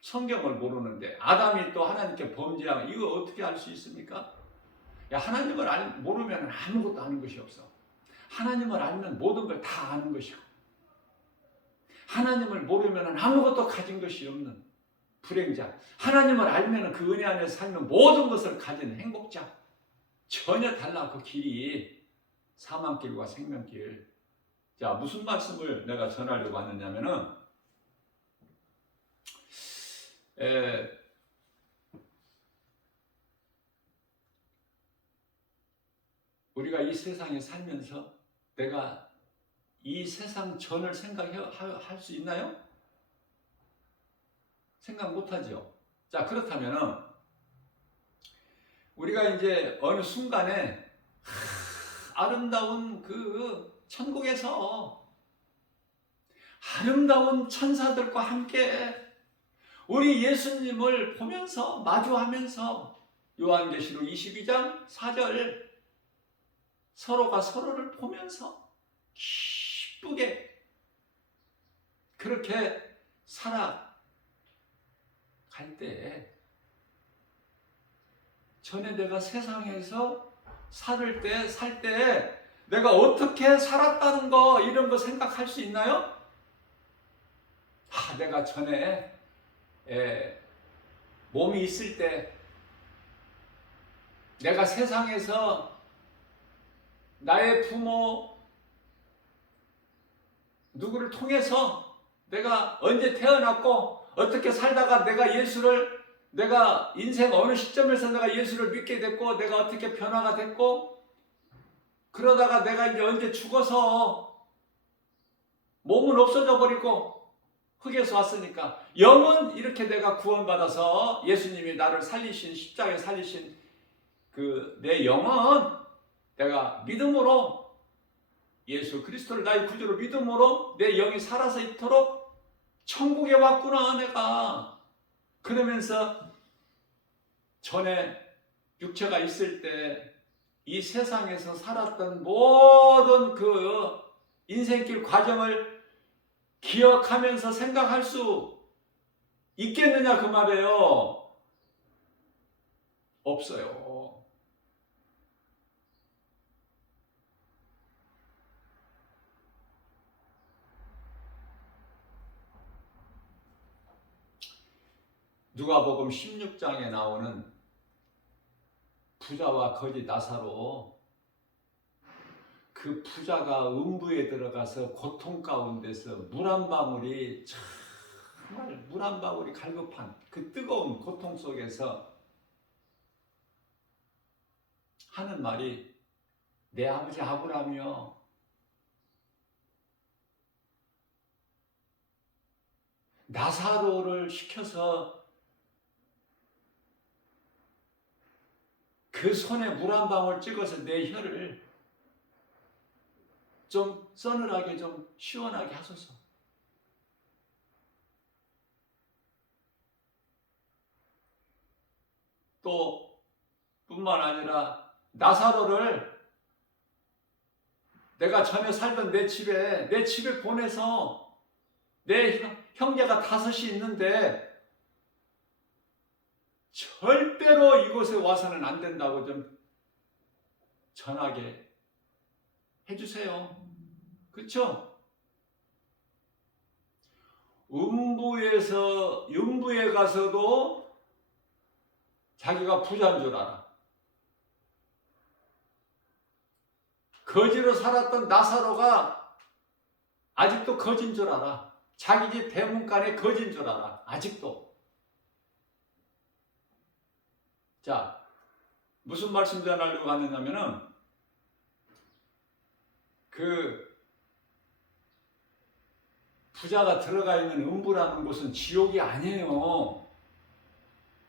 성경을 모르는데 아담이 또 하나님께 범죄하면 이거 어떻게 알 수 있습니까? 야, 하나님을 모르면 아무것도 아는 것이 없어. 하나님을 알면 모든 걸 다 아는 것이고 하나님을 모르면 아무것도 가진 것이 없는 불행자. 하나님을 알면 그 은혜 안에서 살면 모든 것을 가진 행복자. 전혀 달라. 그 길이 사망길과 생명길. 자, 무슨 말씀을 내가 전하려고 하느냐면은 우리가 이 세상에 살면서 내가 이 세상 전을 생각할 수 있나요? 생각 못하죠. 자, 그렇다면은 우리가 이제 어느 순간에 아름다운 그 천국에서 아름다운 천사들과 함께 우리 예수님을 보면서 마주하면서 요한계시록 22장 4절 서로가 서로를 보면서 기쁘게 그렇게 살아갈 때 전에 내가 세상에서 살 때 내가 어떻게 살았다는 거 이런 거 생각할 수 있나요? 내가 전에 몸이 있을 때 내가 세상에서 나의 부모 누구를 통해서 내가 언제 태어났고 어떻게 살다가 내가 인생 어느 시점에서 내가 예수를 믿게 됐고 내가 어떻게 변화가 됐고 그러다가 내가 이제 언제 죽어서 몸은 없어져 버리고 흙에서 왔으니까 영은 이렇게 내가 구원받아서 예수님이 나를 살리신 십자가에 살리신 그 내 영은 내가 믿음으로 예수 그리스도를 나의 구주로 믿음으로 내 영이 살아서 있도록 천국에 왔구나 내가. 그러면서 전에 육체가 있을 때 이 세상에서 살았던 모든 그 인생길 과정을 기억하면서 생각할 수 있겠느냐 그 말이에요. 없어요. 누가복음 16장에 나오는 부자와 거지 나사로, 그 부자가 음부에 들어가서 고통 가운데서 물 한 방울이 정말 물 한 방울이 갈급한 그 뜨거운 고통 속에서 하는 말이 내 아버지 아브라함이여 나사로를 시켜서 그 손에 물 한 방울 찍어서 내 혀를 좀 서늘하게 좀 시원하게 하소서. 또 뿐만 아니라 나사로를 내가 전에 살던 내 집에 보내서 내 형제가 5이 있는데 절대로 이곳에 와서는 안 된다고 좀 전하게 해주세요. 그렇죠? 음부에 가서도 자기가 부자인 줄 알아. 거지로 살았던 나사로가 아직도 거지인 줄 알아. 자기 집 대문간에 거지인 줄 알아. 아직도. 자, 무슨 말씀 전하려고 하느냐면은 그 부자가 들어가 있는 음부라는 곳은 지옥이 아니에요.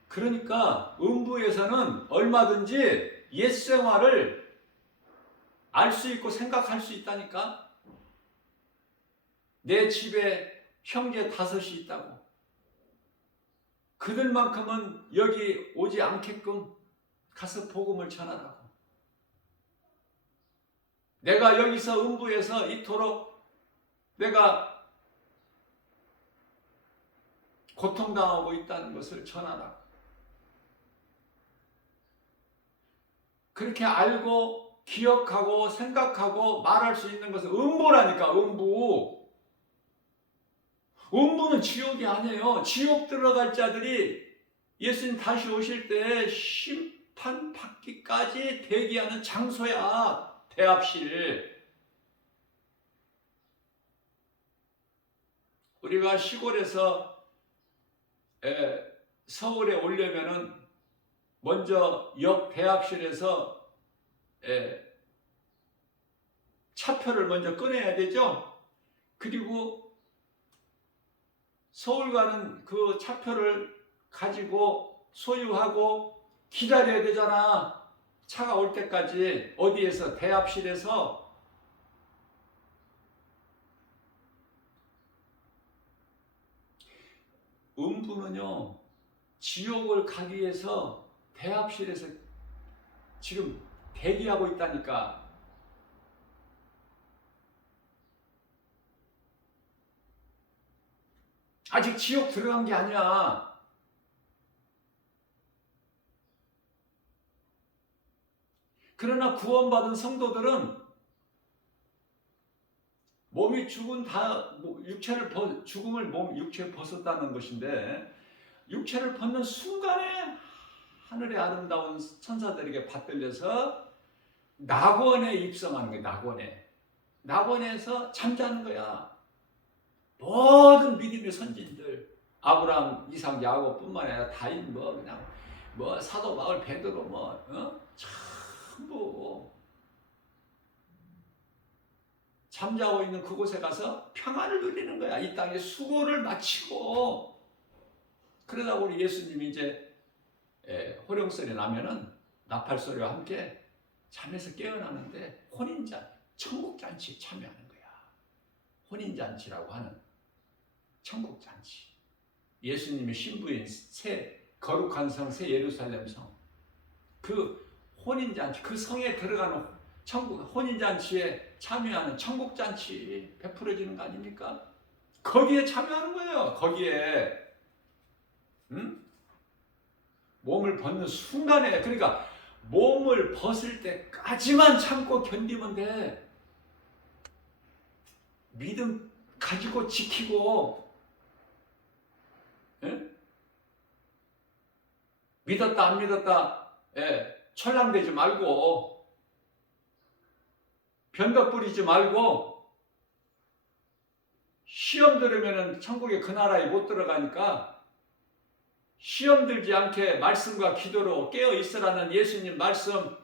그러니까 음부에서는 얼마든지 옛 생활을 알 수 있고 생각할 수 있다니까. 내 집에 형제 5이 있다고. 그들만큼은 여기 오지 않게끔 가서 복음을 전하라고. 내가 여기서 음부에서 이토록 내가 고통당하고 있다는 것을 전하라고. 그렇게 알고 기억하고 생각하고 말할 수 있는 것은 음부라니까. 음부는 지옥이 아니에요. 지옥 들어갈 자들이 예수님 다시 오실 때 심판받기까지 대기하는 장소야. 대합실. 우리가 시골에서 서울에 오려면은 먼저 역 대합실에서 차표를 먼저 꺼내야 되죠. 그리고 서울 가는 그 차표를 가지고 소유하고 기다려야 되잖아. 차가 올 때까지. 어디에서? 대합실에서. 음부는요, 지옥을 가기 위해서 대합실에서 지금 대기하고 있다니까. 아직 지옥 들어간 게 아니야. 그러나 구원받은 성도들은 몸이 죽은 육체를 벗었다는 것인데, 육체를 벗는 순간에 하늘의 아름다운 천사들에게 받들려서 낙원에 입성하는 거야. 낙원에서 잠자는 거야. 모든 믿음의 선진들, 아브라함, 이삭, 야곱뿐만 아니라 다윗, 사도 바울, 베드로, 전부 잠자고 있는 그곳에 가서 평안을 누리는 거야. 이 땅에 수고를 마치고. 그러다 우리 예수님이 이제 호령소리 나면은 나팔소리와 함께 잠에서 깨어나는데 천국잔치에 참여하는 거야. 혼인잔치라고 하는 천국잔치. 예수님의 신부인 거룩한 성, 새 예루살렘 성. 그 혼인잔치, 그 성에 들어가는 혼인잔치에 참여하는 천국잔치 베풀어지는 거 아닙니까? 거기에 참여하는 거예요. 거기에. 몸을 벗는 순간에, 그러니까 몸을 벗을 때까지만 참고 견디면 돼. 믿음 가지고 지키고, 믿었다 안 믿었다 철랑대지 말고, 변덕 부리지 말고. 시험 들으면 천국에 그 나라에 못 들어가니까 시험 들지 않게 말씀과 기도로 깨어 있으라는 예수님 말씀,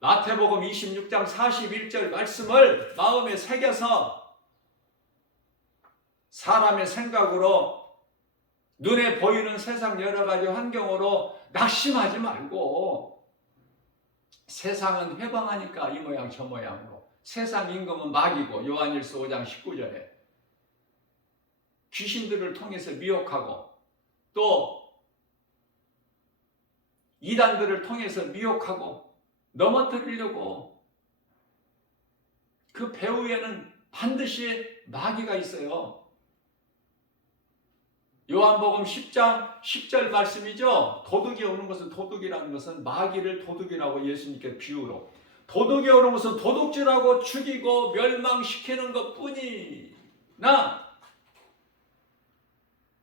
마태복음 26장 41절 말씀을 마음에 새겨서 사람의 생각으로, 눈에 보이는 세상 여러 가지 환경으로 낙심하지 말고, 세상은 회방하니까 이 모양 저 모양으로 세상 임금은 마귀고 요한일서 5장 19절에 귀신들을 통해서 미혹하고 또 이단들을 통해서 미혹하고 넘어뜨리려고 그 배후에는 반드시 마귀가 있어요. 요한복음 10장 10절 말씀이죠. 도둑이 오는 것은 도둑이라는 것은 마귀를 도둑이라고 예수님께 비유로 도둑이 오는 것은 도둑질하고 죽이고 멸망시키는 것뿐이나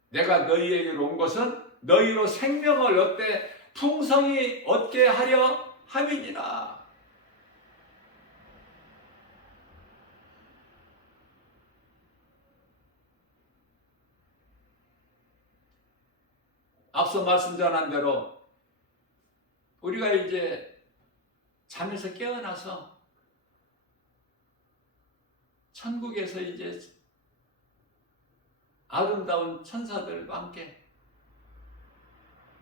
내가 너희에게로 온 것은 너희로 생명을 얻되 풍성히 얻게 하려 함이니라. 앞서 말씀 전한 대로 우리가 이제 잠에서 깨어나서 천국에서 이제 아름다운 천사들과 함께,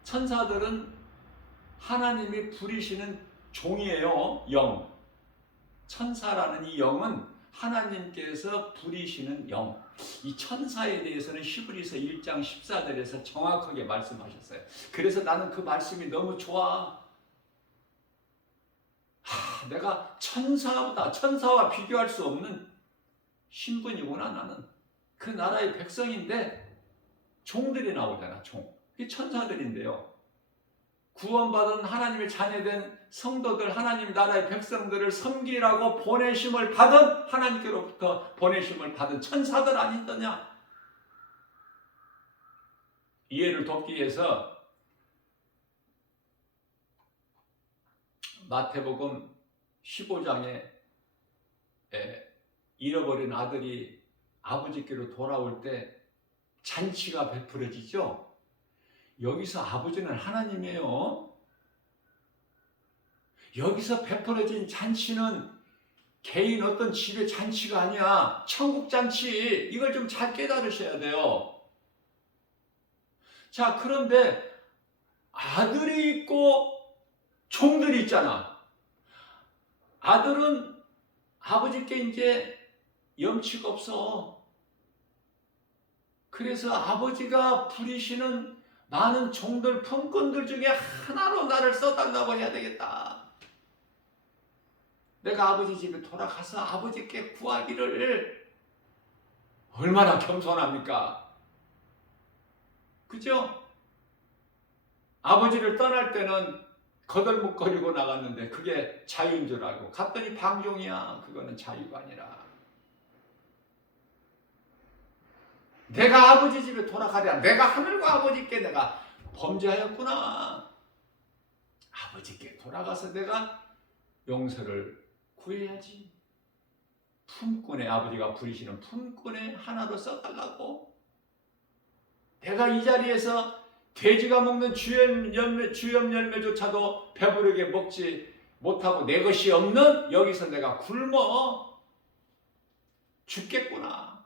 천사들은 하나님이 부리시는 종이에요. 영. 천사라는 이 영은 하나님께서 부리시는 영. 이 천사에 대해서는 히브리서 1장 14절에서 정확하게 말씀하셨어요. 그래서 나는 그 말씀이 너무 좋아. 내가 천사와 비교할 수 없는 신분이구나. 나는 그 나라의 백성인데 종들이 나오잖아. 종. 그게 천사들인데요. 구원받은 하나님의 자녀된 성도들, 하나님 나라의 백성들을 섬기라고 보내심을 받은, 하나님께로부터 보내심을 받은 천사들 아니더냐. 이해를 돕기 위해서 마태복음 15장에 잃어버린 아들이 아버지께로 돌아올 때 잔치가 베풀어지죠. 여기서 아버지는 하나님이에요. 여기서 베풀어진 잔치는 개인 어떤 집의 잔치가 아니야. 천국 잔치. 이걸 좀 잘 깨달으셔야 돼요. 자, 그런데 아들이 있고 종들이 있잖아. 아들은 아버지께 이제 염치가 없어. 그래서 아버지가 부리시는 많은 종들, 품꾼들 중에 하나로 나를 써달라고 해야 되겠다. 내가 아버지 집에 돌아가서 아버지께 구하기를. 얼마나 겸손합니까? 그죠? 아버지를 떠날 때는 거들먹거리고 나갔는데 그게 자유인 줄 알고 갔더니 방종이야. 그거는 자유가 아니라. 내가 아버지 집에 돌아가랴. 내가 하늘과 아버지께 내가 범죄하였구나. 아버지께 돌아가서 내가 용서를 구해야지. 품꾼의, 아버지가 부리시는 품꾼의 하나로 써달라고. 내가 이 자리에서 돼지가 먹는 주염 열매조차도 배부르게 먹지 못하고 내 것이 없는 여기서 내가 굶어 죽겠구나.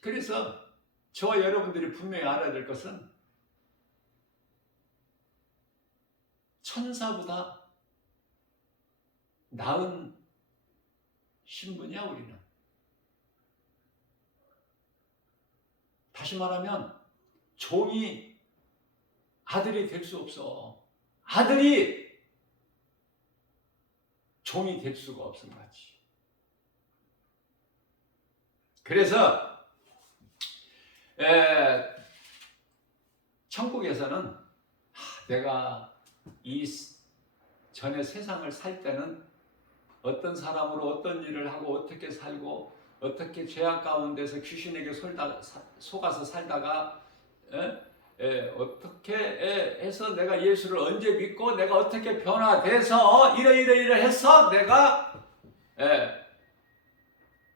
그래서 저와 여러분들이 분명히 알아야 될 것은 천사보다 나은 신분이야, 우리는. 다시 말하면 종이 아들이 될 수 없어. 아들이 종이 될 수가 없은 거지. 그래서 천국에서는 내가 이 전에 세상을 살 때는 어떤 사람으로 어떤 일을 하고 어떻게 살고 어떻게 죄악 가운데서 귀신에게 속아서 살다가 어떻게 해서 내가 예수를 언제 믿고 내가 어떻게 변화돼서 이래 해서 내가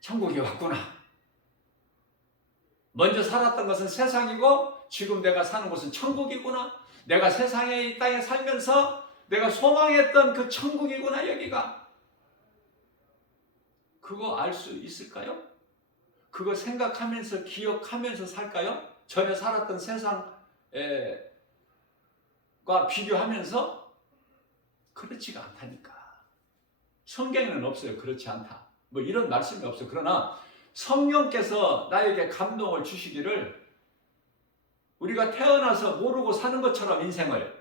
천국에 왔구나. 먼저 살았던 것은 세상이고 지금 내가 사는 곳은 천국이구나. 내가 세상에 이 땅에 살면서 내가 소망했던 그 천국이구나, 여기가. 그거 알 수 있을까요? 그거 생각하면서 기억하면서 살까요? 전에 살았던 세상과 비교하면서 그렇지가 않다니까. 성경에는 없어요. 그렇지 않다. 뭐 이런 말씀이 없어요. 그러나 성령께서 나에게 감동을 주시기를 우리가 태어나서 모르고 사는 것처럼 인생을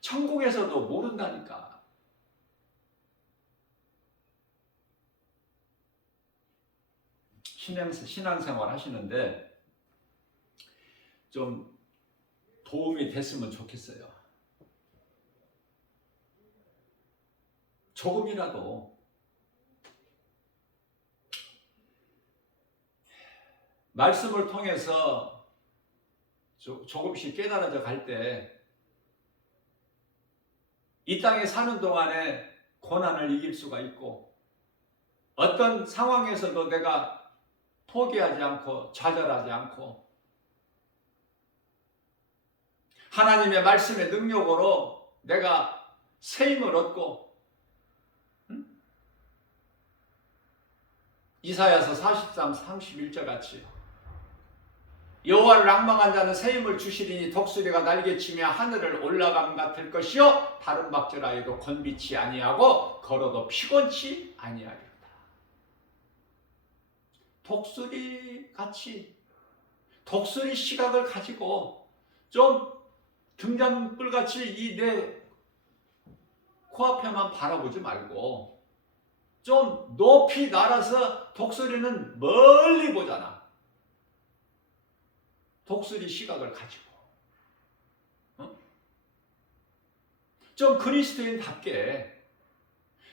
천국에서도 모른다니까. 신앙생활 하시는데 좀 도움이 됐으면 좋겠어요. 조금이라도 말씀을 통해서 조금씩 깨달아져 갈 때 이 땅에 사는 동안에 고난을 이길 수가 있고 어떤 상황에서도 내가 포기하지 않고 좌절하지 않고 하나님의 말씀의 능력으로 내가 새 힘을 얻고 이사야서 43, 31절 같이 여호와를 랑망한 자는 새 힘을 주시리니 독수리가 날개치며 하늘을 올라감 같을 것이요 다른 박질하여도 건비치 아니하고 걸어도 피곤치 아니하리로다. 독수리 같이 독수리 시각을 가지고 좀 등잔불같이 이 내 코앞에만 바라보지 말고 좀 높이 날아서 독수리는 멀리 보잖아. 독수리 시각을 가지고 좀 그리스도인답게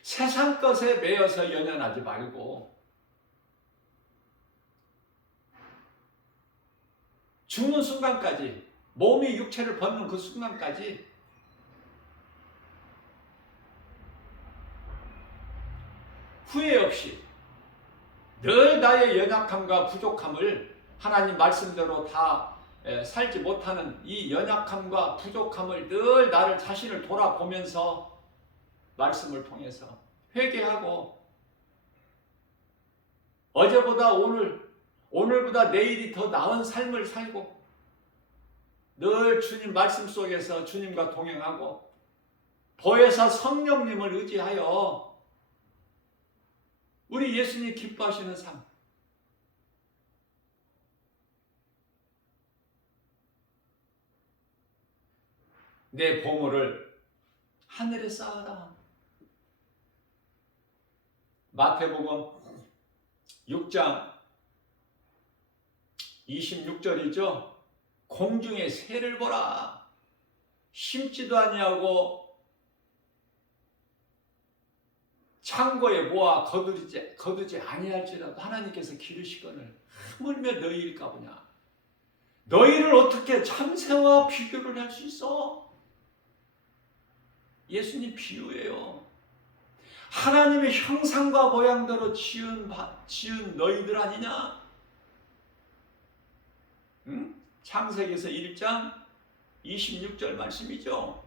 세상 것에 매여서 연연하지 말고 죽는 순간까지 몸이 육체를 벗는 그 순간까지 후회 없이 늘 나의 연약함과 부족함을 하나님 말씀대로 다 살지 못하는 이 연약함과 부족함을 늘 나를 자신을 돌아보면서 말씀을 통해서 회개하고 어제보다 오늘보다 내일이 더 나은 삶을 살고 늘 주님 말씀 속에서 주님과 동행하고 보혜사 성령님을 의지하여 우리 예수님 기뻐하시는 삶 내 보물을 하늘에 쌓아라. 마태복음 6장 26절이죠. 공중의 새를 보라. 심지도 아니하고 창고에 모아 거두지 아니할지라도 하나님께서 기르시거늘 하물며 너희일까 보냐. 너희를 어떻게 참새와 비교를 할 수 있어? 예수님 비유예요. 하나님의 형상과 모양대로 지은 너희들 아니냐? 응? 창세기에서 1장 26절 말씀이죠.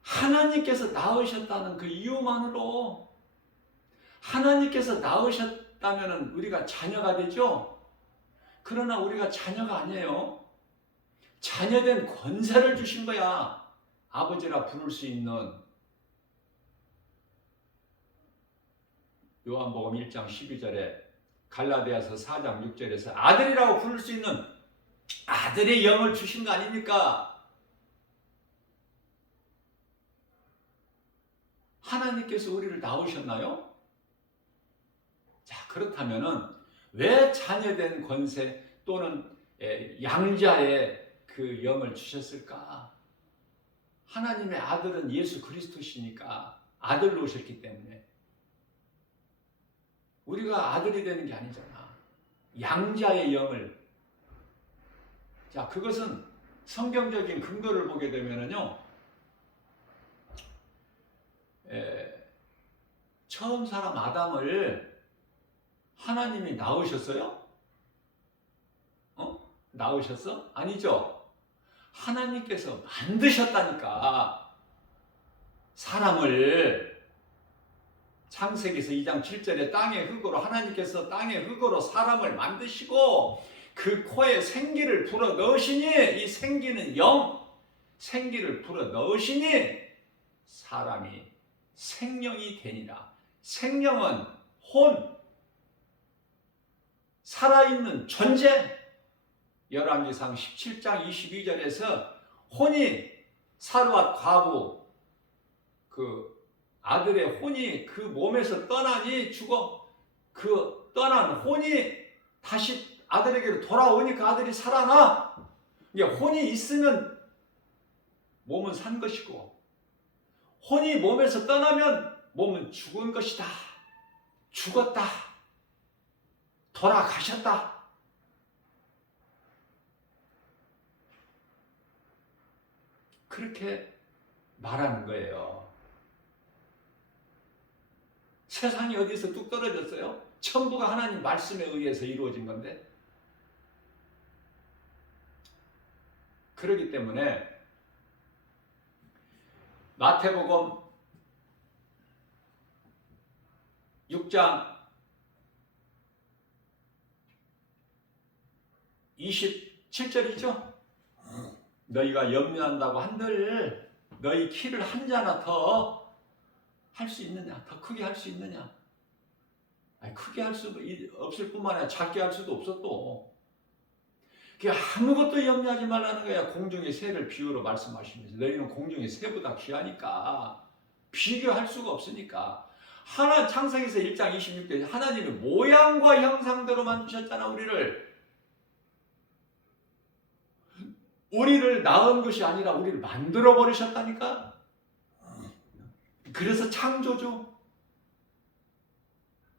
하나님께서 낳으셨다는 그 이유만으로 하나님께서 낳으셨다면 우리가 자녀가 되죠. 그러나 우리가 자녀가 아니에요. 자녀된 권세를 주신 거야. 아버지라 부를 수 있는. 요한복음 1장 12절에 갈라디아서 4장 6절에서 아들이라고 부를 수 있는 아들의 영을 주신 거 아닙니까? 하나님께서 우리를 낳으셨나요? 자, 그렇다면은 왜 자녀된 권세 또는 양자의 그 영을 주셨을까? 하나님의 아들은 예수 그리스도시니까 아들로 오셨기 때문에 우리가 아들이 되는 게 아니잖아. 양자의 영을. 자, 그것은 성경적인 근거를 보게 되면은요, 처음 사람 아담을 하나님이 낳으셨어요? 낳으셨어? 아니죠. 하나님께서 만드셨다니까. 사람을 창세기에서 2장 7절에 땅의 흙으로 하나님께서 땅의 흙으로 사람을 만드시고 그 코에 생기를 불어 넣으시니 이 생기는 영, 생기를 불어 넣으시니 사람이 생명이 되니라. 생명은 혼, 살아있는 존재. 열왕기상 17장 22절에서 혼이 사르밧 과부 그 아들의 혼이 그 몸에서 떠나니 죽어. 그 떠난 혼이 다시 아들에게로 돌아오니까 아들이 살아나. 이게 혼이 있으면 몸은 산 것이고, 혼이 몸에서 떠나면 몸은 죽은 것이다. 죽었다. 돌아가셨다. 그렇게 말하는 거예요. 세상이 어디서 뚝 떨어졌어요? 천부가 하나님 말씀에 의해서 이루어진 건데. 그렇기 때문에 마태복음 6장 27절이죠. 너희가 염려한다고 한들 너희 키를 한 자나 더 할 수 있느냐? 더 크게 할 수 있느냐? 아니, 크게 할 수 없을 뿐만 아니라 작게 할 수도 없어 또. 아무것도 염려하지 말라는 거야. 공중의 새를 비유로 말씀하시면서 너희는 공중의 새보다 귀하니까, 비교할 수가 없으니까. 하나 창세기서 1장 26절 하나님의 모양과 형상대로 만드셨잖아. 우리를 낳은 것이 아니라 우리를 만들어 버리셨다니까. 그래서 창조죠.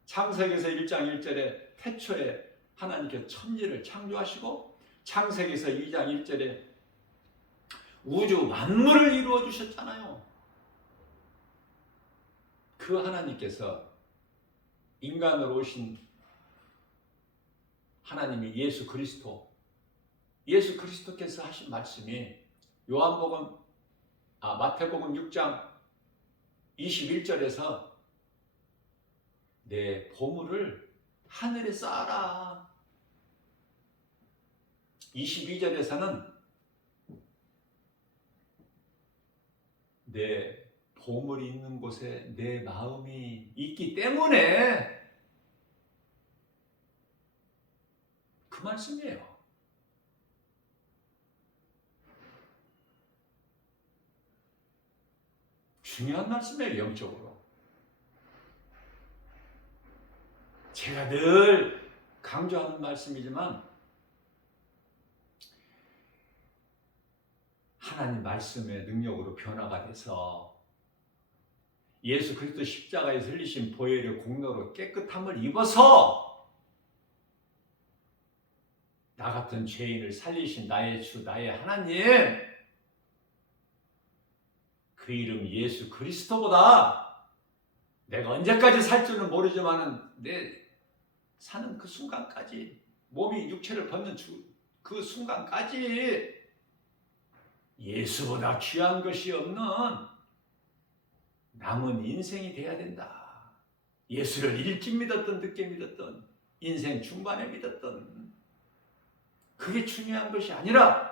창세기서 1장 1절에 태초에 하나님께서 천지를 창조하시고, 창세기서 2장 1절에 우주 만물을 이루어 주셨잖아요. 그 하나님께서 인간으로 오신 하나님이 예수 그리스도께서 하신 말씀이 마태복음 6장 21절에서 내 보물을 하늘에 쌓아라. 22절에서는 내 보물이 있는 곳에 내 마음이 있기 때문에, 그 말씀이에요. 중요한 말씀이에요. 영적으로 제가 늘 강조하는 말씀이지만, 하나님 말씀의 능력으로 변화가 돼서 예수 그리스도 십자가에서 흘리신 보혈의 공로로 깨끗함을 입어서 나 같은 죄인을 살리신 나의 주 나의 하나님, 그 이름 예수 그리스도보다 내가 언제까지 살 줄은 모르지만 내 사는 그 순간까지, 몸이 육체를 벗는 그 순간까지 예수보다 귀한 것이 없는 남은 인생이 돼야 된다. 예수를 일찍 믿었던 늦게 믿었던, 인생 중반에 믿었던, 그게 중요한 것이 아니라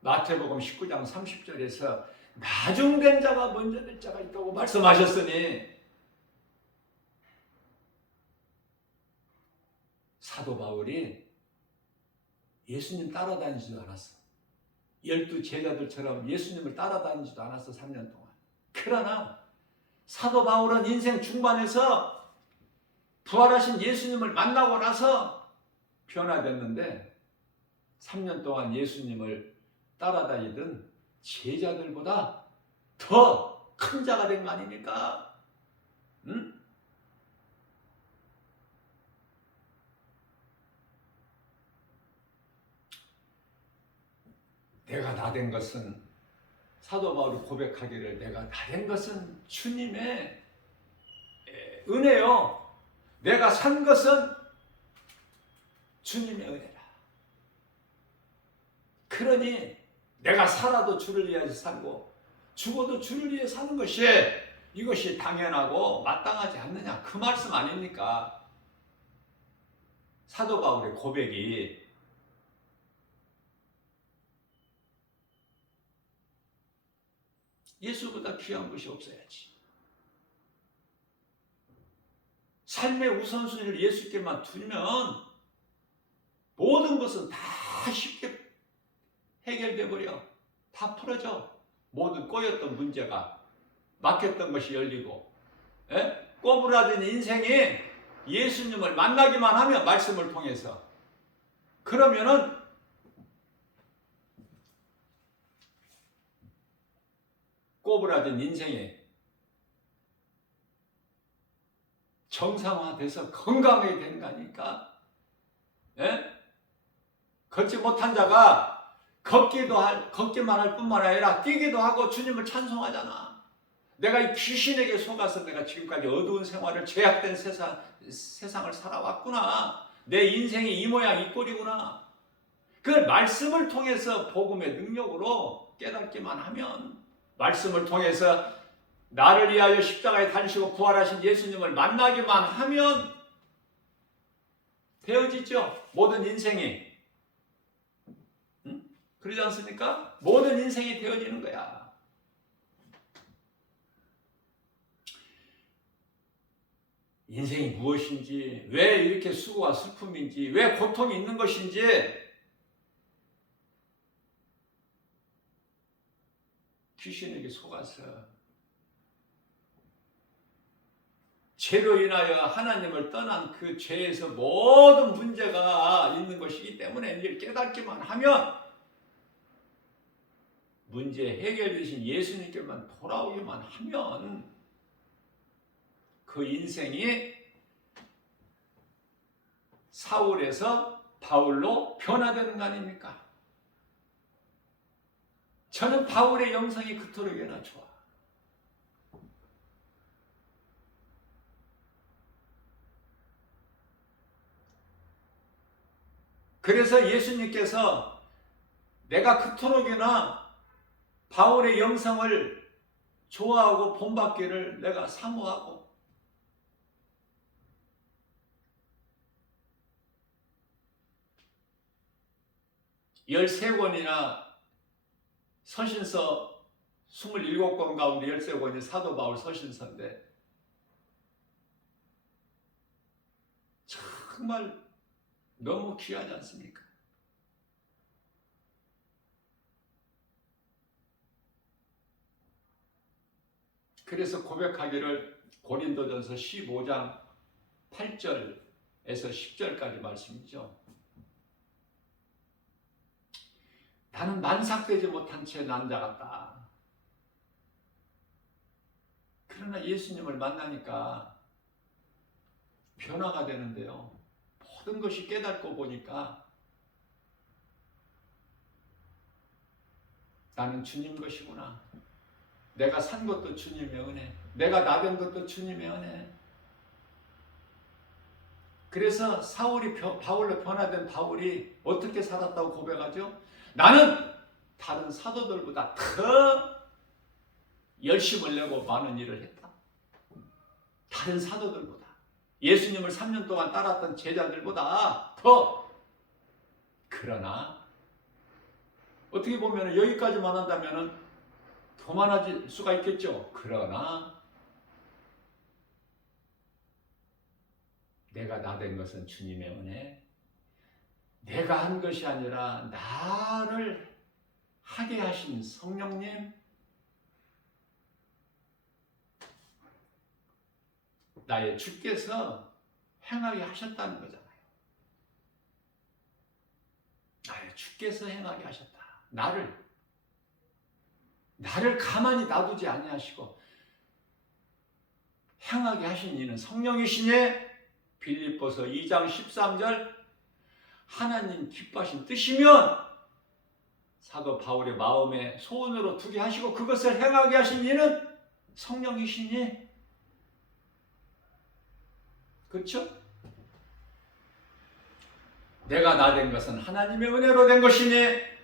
마태복음 19장 30절에서 나중된 자가 먼저 될 자가 있다고 말씀하셨으니, 사도 바울이 예수님 따라다니지도 않았어. 12 제자들처럼 예수님을 따라다니지도 않았어. 3년 동안. 그러나 사도 바울은 인생 중반에서 부활하신 예수님을 만나고 나서 변화됐는데, 3년 동안 예수님을 따라다니던 제자들보다 더 큰 자가 된 거 아닙니까? 응? 내가 다 된 것은, 사도 바울이 고백하기를 내가 다 된 것은 주님의 은혜요. 내가 산 것은 주님의 은혜라. 그러니 내가 살아도 주를 위하여 살고 죽어도 주를 위해 사는 것이, 이것이 당연하고 마땅하지 않느냐, 그 말씀 아닙니까? 사도 바울의 고백이 예수보다 귀한 것이 없어야지. 삶의 우선순위를 예수께만 두면 모든 것은 다 쉽게 해결돼 버려. 다 풀어져. 모든 꼬였던 문제가, 막혔던 것이 열리고, 꼬부라진 인생이 예수님을 만나기만 하면, 말씀을 통해서, 그러면은 꼬부라진 인생이 정상화돼서 건강하게 되는 거니까. 걷지 못한 자가 걷기만 할 뿐만 아니라 뛰기도 하고 주님을 찬송하잖아. 내가 이 귀신에게 속아서 내가 지금까지 어두운 생활을, 죄악된 세상을 살아왔구나. 내 인생이 이 모양 이 꼴이구나. 그걸 말씀을 통해서 복음의 능력으로 깨닫기만 하면, 말씀을 통해서 나를 위하여 십자가에 달리시고 부활하신 예수님을 만나기만 하면 되어지죠. 모든 인생이. 그러지 않습니까? 모든 인생이 되어지는 거야. 인생이 무엇인지, 왜 이렇게 수고와 슬픔인지, 왜 고통이 있는 것인지, 귀신에게 속아서 죄로 인하여 하나님을 떠난 그 죄에서 모든 문제가 있는 것이기 때문에 이를 깨닫기만 하면, 문제 해결되신 예수님께만 돌아오기만 하면 그 인생이 사울에서 바울로 변화되는 거 아닙니까? 저는 바울의 영성이 그토록이나 좋아. 그래서 예수님께서 내가 그토록이나 바울의 영성을 좋아하고 본받기를 내가 사모하고, 13권이나 서신서 27권 가운데 13권이 사도 바울 서신서인데 정말 너무 귀하지 않습니까? 그래서 고백하기를 고린도전서 15장 8절에서 10절까지 말씀이죠. 나는 만삭되지 못한 채 난자 같다. 그러나 예수님을 만나니까 변화가 되는데요. 모든 것이 깨닫고 보니까 나는 주님 것이구나. 내가 산 것도 주님의 은혜, 내가 나된 것도 주님의 은혜. 그래서 바울로 변화된 바울이 어떻게 살았다고 고백하죠? 나는 다른 사도들보다 더 열심을 내고 많은 일을 했다. 다른 사도들보다, 예수님을 3년 동안 따랐던 제자들보다 더. 그러나 어떻게 보면 여기까지만 한다면 교만할 수가 있겠죠. 그러나 내가 나된 것은 주님의 은혜, 내가 한 것이 아니라 나를 하게 하신 성령님, 나의 주께서 행하게 하셨다는 거잖아요. 나의 주께서 행하게 하셨다. 나를 가만히 놔두지 아니하시고 행하게 하신 이는 성령이시니, 빌립보서 2장 13절, 하나님 기뻐하신 뜻이면 사도 바울의 마음에 소원으로 두게 하시고 그것을 행하게 하신 이는 성령이시니. 그렇죠? 내가 나된 것은 하나님의 은혜로 된 것이니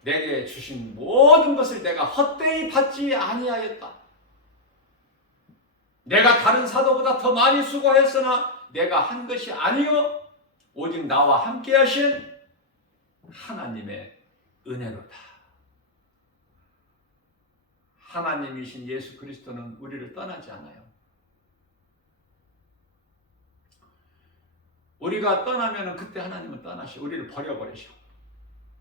내게 주신 모든 것을 내가 헛되이 받지 아니하였다. 내가 다른 사도보다 더 많이 수고했으나 내가 한 것이 아니요 오직 나와 함께 하신 하나님의 은혜로다. 하나님이신 예수 그리스도는 우리를 떠나지 않아요. 우리가 떠나면 그때 하나님은 떠나셔. 우리를 버려버리셔.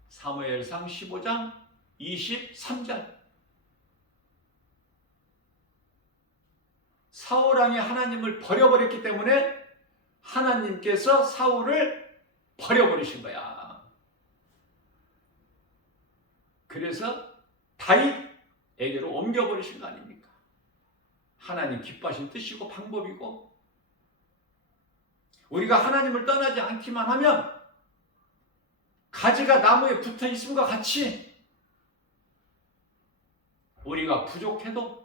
사무엘상 15장 23절. 사울왕이 하나님을 버려버렸기 때문에 하나님께서 사울을 버려버리신 거야. 그래서 다윗에게로 옮겨버리신 거 아닙니까? 하나님 기뻐하신 뜻이고 방법이고, 우리가 하나님을 떠나지 않기만 하면 가지가 나무에 붙어 있음과 같이 우리가 부족해도,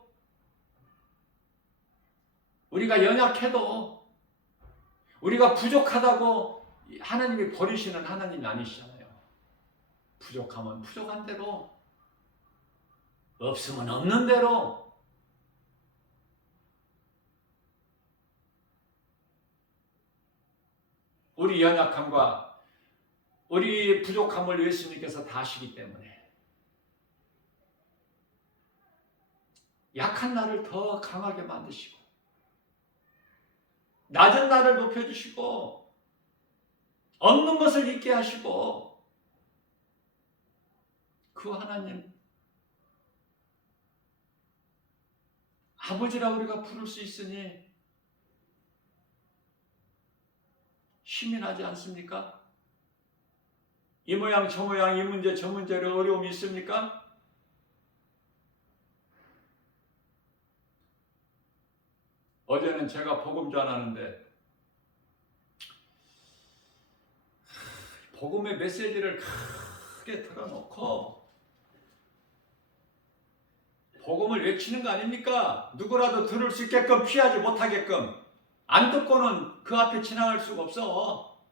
우리가 연약해도, 우리가 부족하다고 하나님이 버리시는 하나님이 아니시잖아요. 부족하면 부족한 대로, 없으면 없는 대로 우리 연약함과 우리 부족함을 예수님께서 다 아시기 때문에 약한 나를 더 강하게 만드시고 낮은 나를 높여주시고 없는 것을 있게 하시고, 그 하나님 아버지라 우리가 부를 수 있으니 힘이 나지 않습니까? 이 모양 저 모양, 이 문제 저 문제로 어려움이 있습니까? 어제는 제가 복음 전하는데 복음의 메시지를 크게 틀어놓고 복음을 외치는 거 아닙니까? 누구라도 들을 수 있게끔, 피하지 못하게끔. 안 듣고는 그 앞에 지나갈 수가 없어.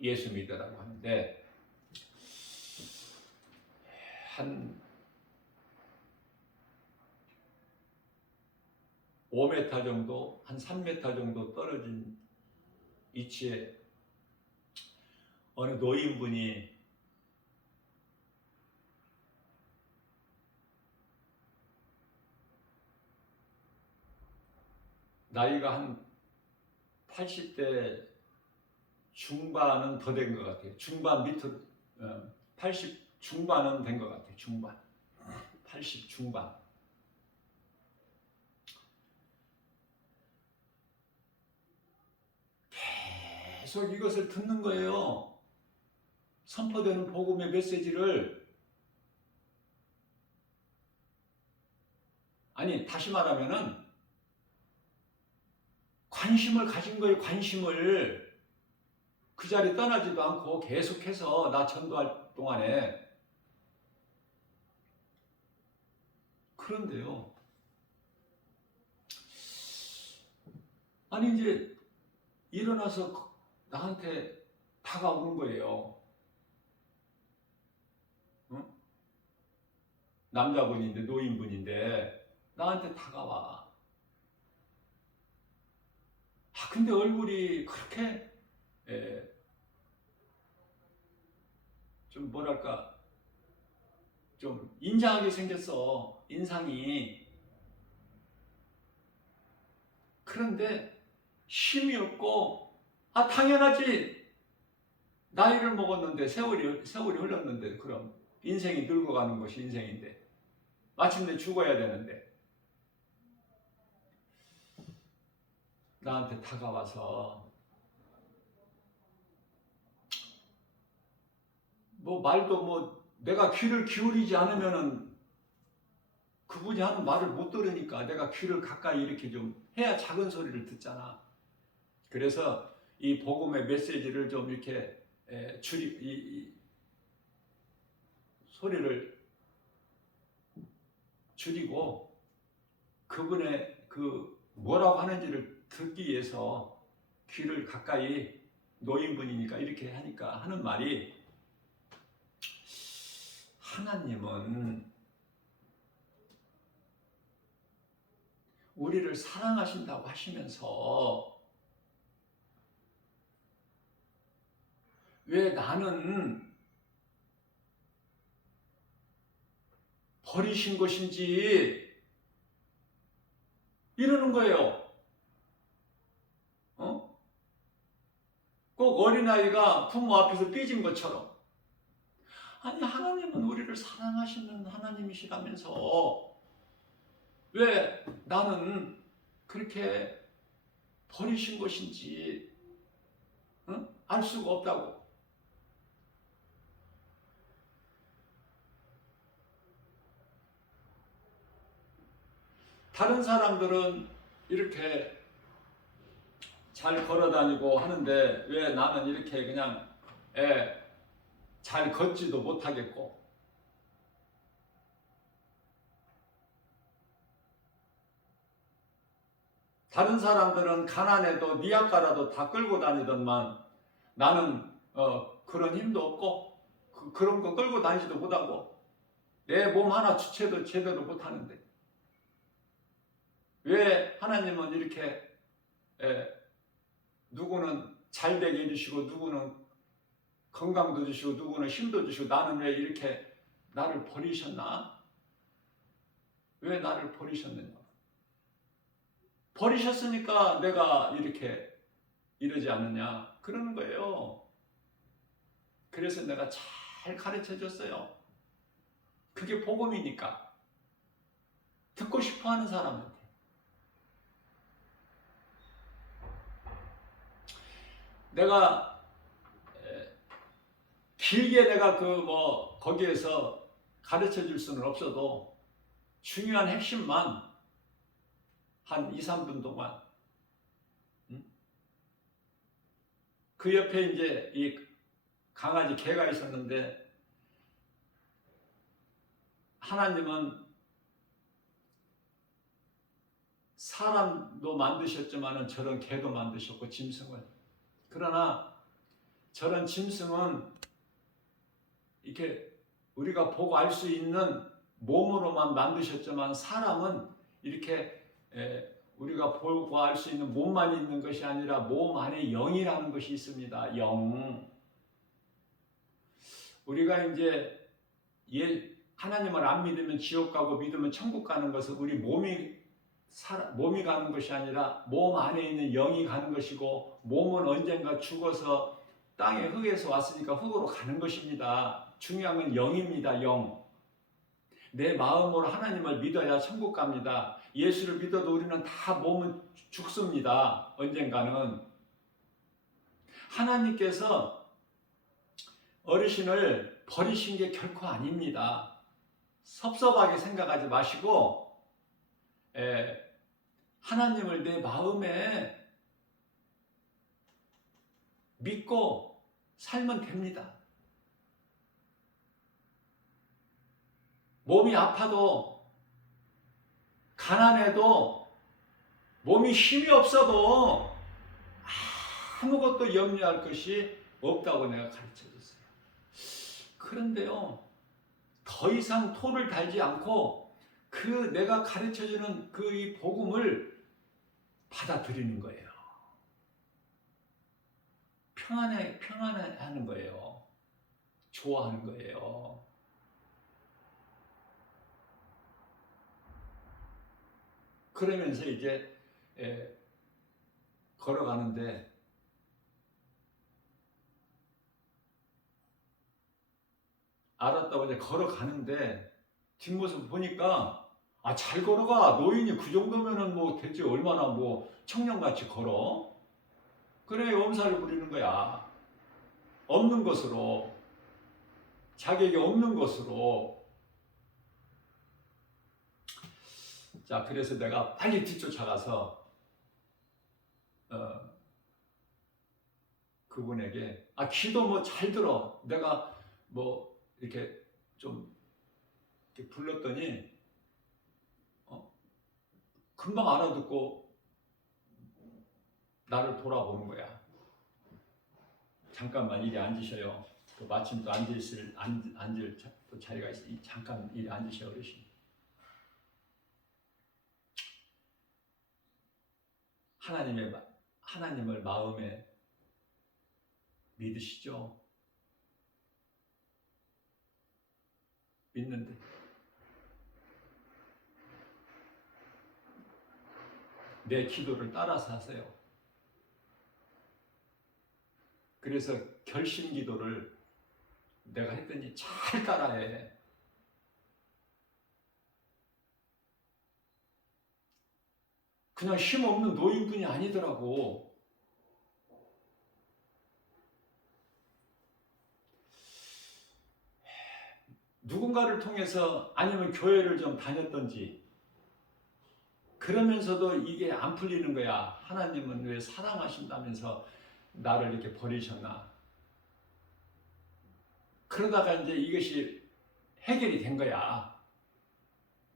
예수 믿으라고 하는데 한 5m 정도, 한 3m 정도 떨어진 위치에 어느 노인분이 나이가 한 80대 중반은 더 된 것 같아요. 중반 밑으로, 80 중반은 된 것 같아요. 중반. 80 중반. 계속 이것을 듣는 거예요. 선포되는 복음의 메시지를. 아니, 다시 말하면은 관심을 가진 거예요. 관심을. 그 자리 떠나지도 않고 계속해서 나 전도할 동안에. 그런데요, 아니 이제 일어나서 나한테 다가오는 거예요. 응? 남자분인데, 노인분인데 나한테 다가와. 근데 얼굴이 그렇게 좀 뭐랄까, 좀 인자하게 생겼어. 인상이. 그런데 힘이 없고, 당연하지. 나이를 먹었는데, 세월이 흘렀는데, 그럼 인생이 늙어가는 것이 인생인데, 마침내 죽어야 되는데, 나한테 다가와서 뭐 말도 뭐 내가 귀를 기울이지 않으면은 그분이 하는 말을 못 들으니까 내가 귀를 가까이 이렇게 좀 해야 작은 소리를 듣잖아. 그래서 이 복음의 메시지를 좀 이렇게 이 소리를 줄이고 그분의 그 뭐라고 하는지를 듣기 위해서 귀를 가까이, 노인분이니까 이렇게 하니까 하는 말이, 하나님은 우리를 사랑하신다고 하시면서 왜 나는 버리신 것인지 이러는 거예요. 꼭 어린아이가 부모 앞에서 삐진 것처럼. 아니, 하나님은 우리를 사랑하시는 하나님이시라면서 왜 나는 그렇게 버리신 것인지 알 수가 없다고. 다른 사람들은 이렇게 잘 걸어다니고 하는데 왜 나는 이렇게 그냥 잘 걷지도 못하겠고. 다른 사람들은 가난해도 니아까라도 다 끌고 다니더만 나는 그런 힘도 없고 그런 거 끌고 다니지도 못하고 내 몸 하나 주체도 제대로 못하는데 왜 하나님은 이렇게 누구는 잘 되게 해주시고 누구는 건강도 주시고 누구는 힘도 주시고 나는 왜 이렇게 나를 버리셨나? 왜 나를 버리셨느냐? 버리셨으니까 내가 이렇게 이러지 않느냐? 그러는 거예요. 그래서 내가 잘 가르쳐 줬어요. 그게 복음이니까. 듣고 싶어 하는 사람한테. 내가 길게 내가 거기에서 가르쳐 줄 수는 없어도 중요한 핵심만 한 2, 3분 동안 그 옆에 이제 이 강아지 개가 있었는데 하나님은 사람도 만드셨지만 저런 개도 만드셨고 짐승을. 그러나 저런 짐승은 이렇게 우리가 보고 알 수 있는 몸으로만 만드셨지만 사람은 이렇게 우리가 보고 알 수 있는 몸만 있는 것이 아니라 몸 안에 영이라는 것이 있습니다. 영. 우리가 이제 하나님을 안 믿으면 지옥 가고 믿으면 천국 가는 것은 우리 몸이 가는 것이 아니라 몸 안에 있는 영이 가는 것이고 몸은 언젠가 죽어서 땅의 흙에서 왔으니까 흙으로 가는 것입니다. 중요한 건 영입니다. 영. 내 마음으로 하나님을 믿어야 천국 갑니다. 예수를 믿어도 우리는 다 몸은 죽습니다. 언젠가는. 하나님께서 어르신을 버리신 게 결코 아닙니다. 섭섭하게 생각하지 마시고 하나님을 내 마음에 믿고 살면 됩니다. 몸이 아파도 가난해도 몸이 힘이 없어도 아무것도 염려할 것이 없다고 내가 가르쳐 줬어요. 그런데요, 더 이상 토를 달지 않고 내가 가르쳐 주는 이 복음을 받아들이는 거예요. 평안해하는 거예요. 좋아하는 거예요. 그러면서 이제 걸어가는데 알았다고 이제 걸어가는데 뒷모습 보니까 잘 걸어가. 노인이 그 정도면은 뭐 대체 얼마나 청년같이 걸어? 그래, 엄살을 부리는 거야. 없는 것으로. 자기에게 없는 것으로. 자, 그래서 내가 빨리 뒤쫓아가서 그분에게 기도 잘 들어. 내가 이렇게 좀 이렇게 불렀더니 금방 알아듣고 나를 돌아보는 거야. 잠깐만 이리 앉으셔요. 또 마침 또 앉을 또 자리가 있어. 잠깐 이리 앉으셔요, 어르신. 하나님을 마음에 믿으시죠? 믿는데. 내 기도를 따라서 하세요. 그래서 결심 기도를 내가 했더니 잘 따라해. 그냥 힘없는 노인분이 아니더라고. 누군가를 통해서 아니면 교회를 좀 다녔던지 그러면서도 이게 안 풀리는 거야. 하나님은 왜 사랑하신다면서 나를 이렇게 버리셨나. 그러다가 이제 이것이 해결이 된 거야.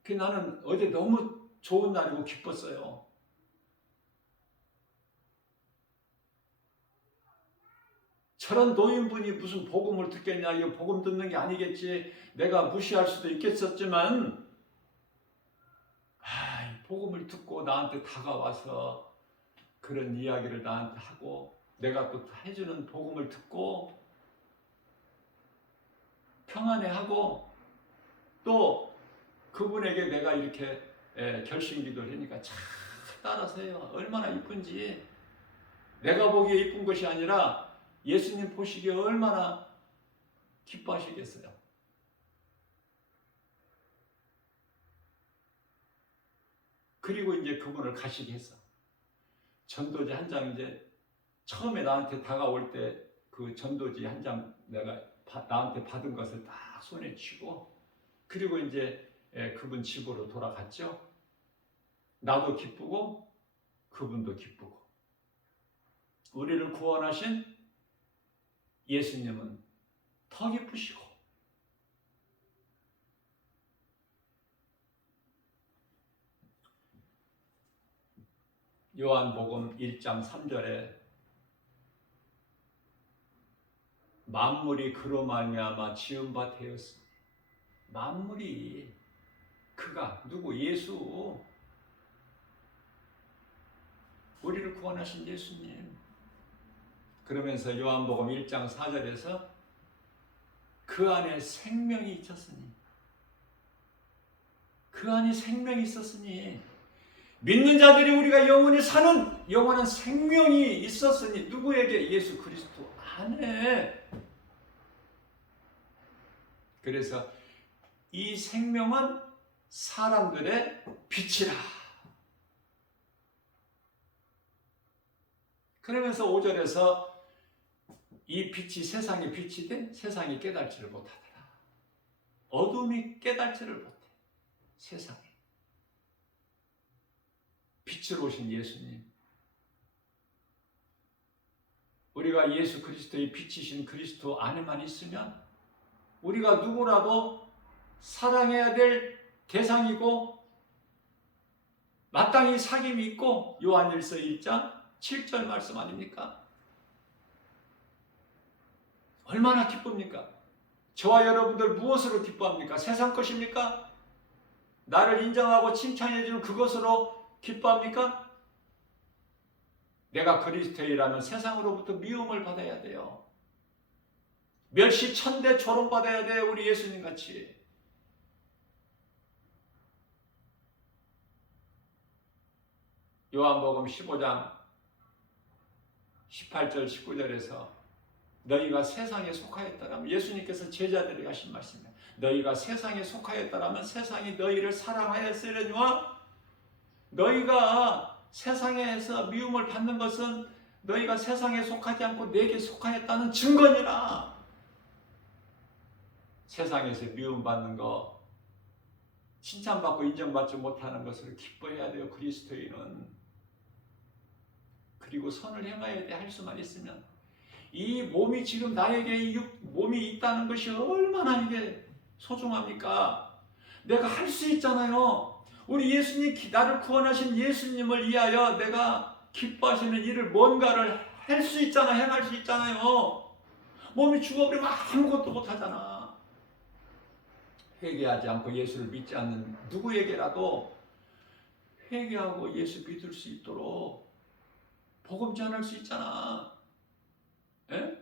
그 나는 어제 너무 좋은 날이고 기뻤어요. 저런 노인분이 무슨 복음을 듣겠냐. 이거 복음 듣는 게 아니겠지. 내가 무시할 수도 있겠었지만 복음을 듣고 나한테 다가와서 그런 이야기를 나한테 하고 내가 또 해주는 복음을 듣고 평안해하고 또 그분에게 내가 이렇게 결심기도를 하니까 잘 따라서 해요. 얼마나 이쁜지. 내가 보기에 이쁜 것이 아니라 예수님 보시기에 얼마나 기뻐하시겠어요. 그리고 이제 그분을 가시게 했어. 전도지 한 장 이제 처음에 나한테 다가올 때 그 전도지 한 장 내가 나한테 받은 것을 딱 손에 쥐고 그리고 이제 그분 집으로 돌아갔죠. 나도 기쁘고 그분도 기쁘고 우리를 구원하신 예수님은 더 기쁘시고 요한복음 1장 3절에 만물이 그로 말미암아 지은 바 되었으니 만물이 그가 누구 예수 우리를 구원하신 예수님 그러면서 요한복음 1장 4절에서 그 안에 생명이 있었으니 그 안에 생명이 있었으니 믿는 자들이 우리가 영원히 사는 영원한 생명이 있었으니 누구에게? 예수 그리스도 안에. 그래서 이 생명은 사람들의 빛이라. 그러면서 5절에서 이 빛이 세상의 빛이 돼 세상이 깨달지를 못하더라. 어둠이 깨달지를 못해. 세상에. 빛으로 오신 예수님. 우리가 예수 그리스도의 빛이신 그리스도 안에만 있으면 우리가 누구라도 사랑해야 될 대상이고 마땅히 사귐이 있고 요한일서 1장 7절 말씀 아닙니까? 얼마나 기쁩니까? 저와 여러분들 무엇으로 기뻐합니까? 세상 것입니까? 나를 인정하고 칭찬해 주는 그것으로 기뻐합니까? 내가 그리스도인이라면 세상으로부터 미움을 받아야 돼요. 멸시 천대 조롱받아야 돼요. 우리 예수님 같이. 요한복음 15장 18절 19절에서 너희가 세상에 속하였다라면 예수님께서 제자들에게 하신 말씀이에요. 너희가 세상에 속하였다라면 세상이 너희를 사랑하였으려니와 너희가 세상에서 미움을 받는 것은 너희가 세상에 속하지 않고 내게 속하였다는 증거니라. 세상에서 미움받는 거 칭찬받고 인정받지 못하는 것을 기뻐해야 돼요. 그리스도인은. 그리고 선을 행해야 돼. 할 수만 있으면. 이 몸이 지금 나에게 이 몸이 있다는 것이 얼마나 이게 소중합니까? 내가 할 수 있잖아요. 우리 예수님 나를 구원하신 예수님을 위하여 내가 기뻐하시는 일을 뭔가를 할 수 있잖아. 행할 수 있잖아요. 몸이 죽어버리면 아무것도 못하잖아. 회개하지 않고 예수를 믿지 않는 누구에게라도 회개하고 예수 믿을 수 있도록 복음 전할 수 있잖아. 에?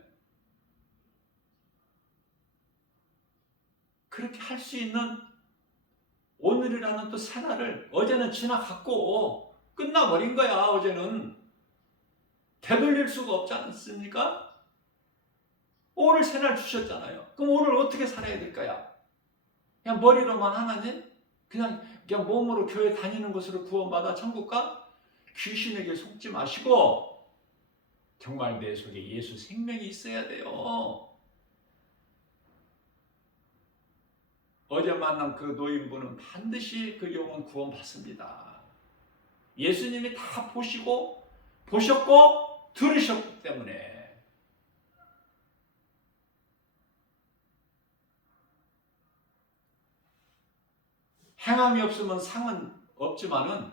그렇게 할 수 있는 오늘이라는 또 새날을 어제는 지나갔고 끝나버린 거야. 어제는 되돌릴 수가 없지 않습니까? 오늘 새날 주셨잖아요. 그럼 오늘 어떻게 살아야 될까요? 그냥 머리로만 하나님? 그냥 몸으로 교회 다니는 것으로 구원받아 천국 가? 귀신에게 속지 마시고 정말 내 속에 예수 생명이 있어야 돼요. 어제 만난 그 노인분은 반드시 그 영혼 구원받습니다. 예수님이 다 보셨고 들으셨기 때문에. 행함이 없으면 상은 없지만은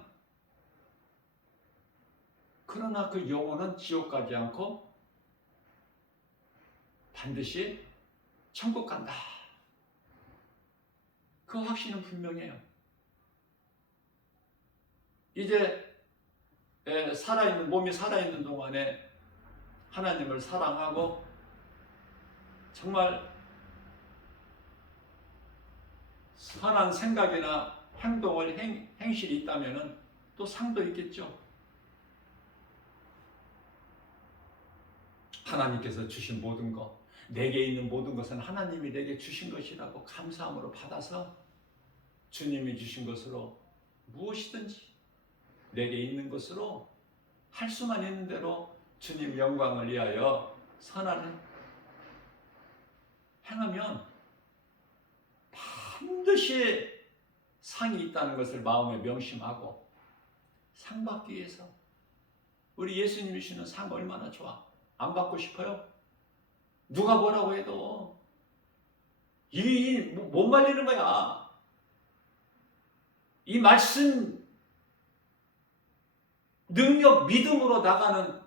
그러나 그 영혼은 지옥 가지 않고 반드시 천국 간다. 그 확신은 분명해요. 이제 몸이 살아있는 동안에 하나님을 사랑하고 정말 선한 생각이나 행동을 행실이 있다면 또 상도 있겠죠. 하나님께서 주신 모든 것, 내게 있는 모든 것은 하나님이 내게 주신 것이라고 감사함으로 받아서 주님이 주신 것으로 무엇이든지 내게 있는 것으로 할 수만 있는 대로 주님 영광을 위하여 선한 행하면 반드시 상이 있다는 것을 마음에 명심하고 상 받기 위해서 우리 예수님이 주시는 상 얼마나 좋아. 안 받고 싶어요? 누가 뭐라고 해도 못 말리는 거야. 이 말씀 능력 믿음으로 나가는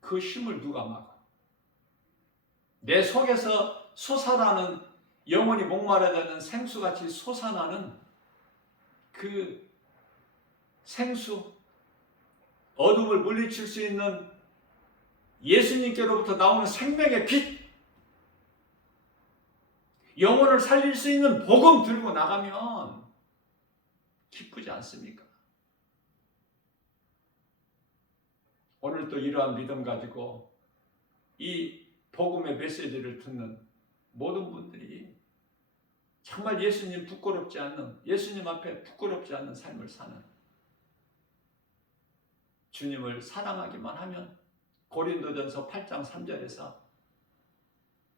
그 힘을 누가 막아? 내 속에서 솟아나는 영혼이 목마르다는 생수같이 솟아나는 그 생수, 어둠을 물리칠 수 있는 예수님께로부터 나오는 생명의 빛, 영혼을 살릴 수 있는 복음 들고 나가면 기쁘지 않습니까? 오늘 또 이러한 믿음 가지고 이 복음의 메시지를 듣는 모든 분들이 정말 예수님 부끄럽지 않는, 예수님 앞에 부끄럽지 않는 삶을 사는, 주님을 사랑하기만 하면 고린도전서 8장 3절에서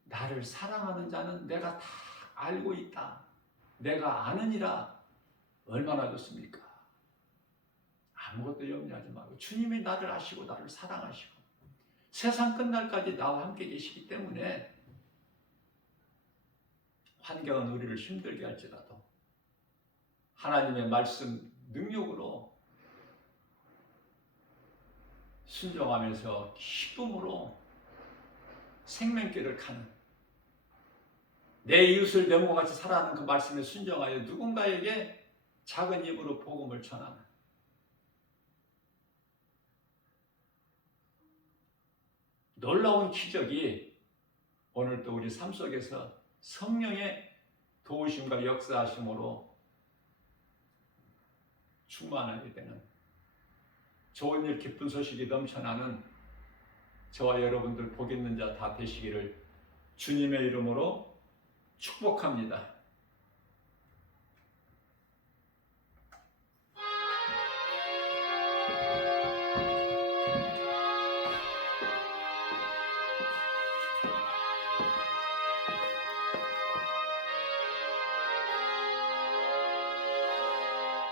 나를 사랑하는 자는 내가 다 알고 있다, 내가 아느니라, 얼마나 좋습니까? 아무것도 염려하지 말고 주님이 나를 아시고 나를 사랑하시고 세상 끝날까지 나와 함께 계시기 때문에 환경은 우리를 힘들게 할지라도 하나님의 말씀 능력으로 순종하면서 기쁨으로 생명길을 가는, 내 이웃을 내 몸같이 살아가는 그 말씀에 순종하여 누군가에게 작은 입으로 복음을 전하는 놀라운 기적이 오늘 또 우리 삶 속에서 성령의 도우심과 역사하심으로 충만하게 되는 좋은 일, 기쁜 소식이 넘쳐나는 저와 여러분들 복 있는 자 다 되시기를 주님의 이름으로 축복합니다.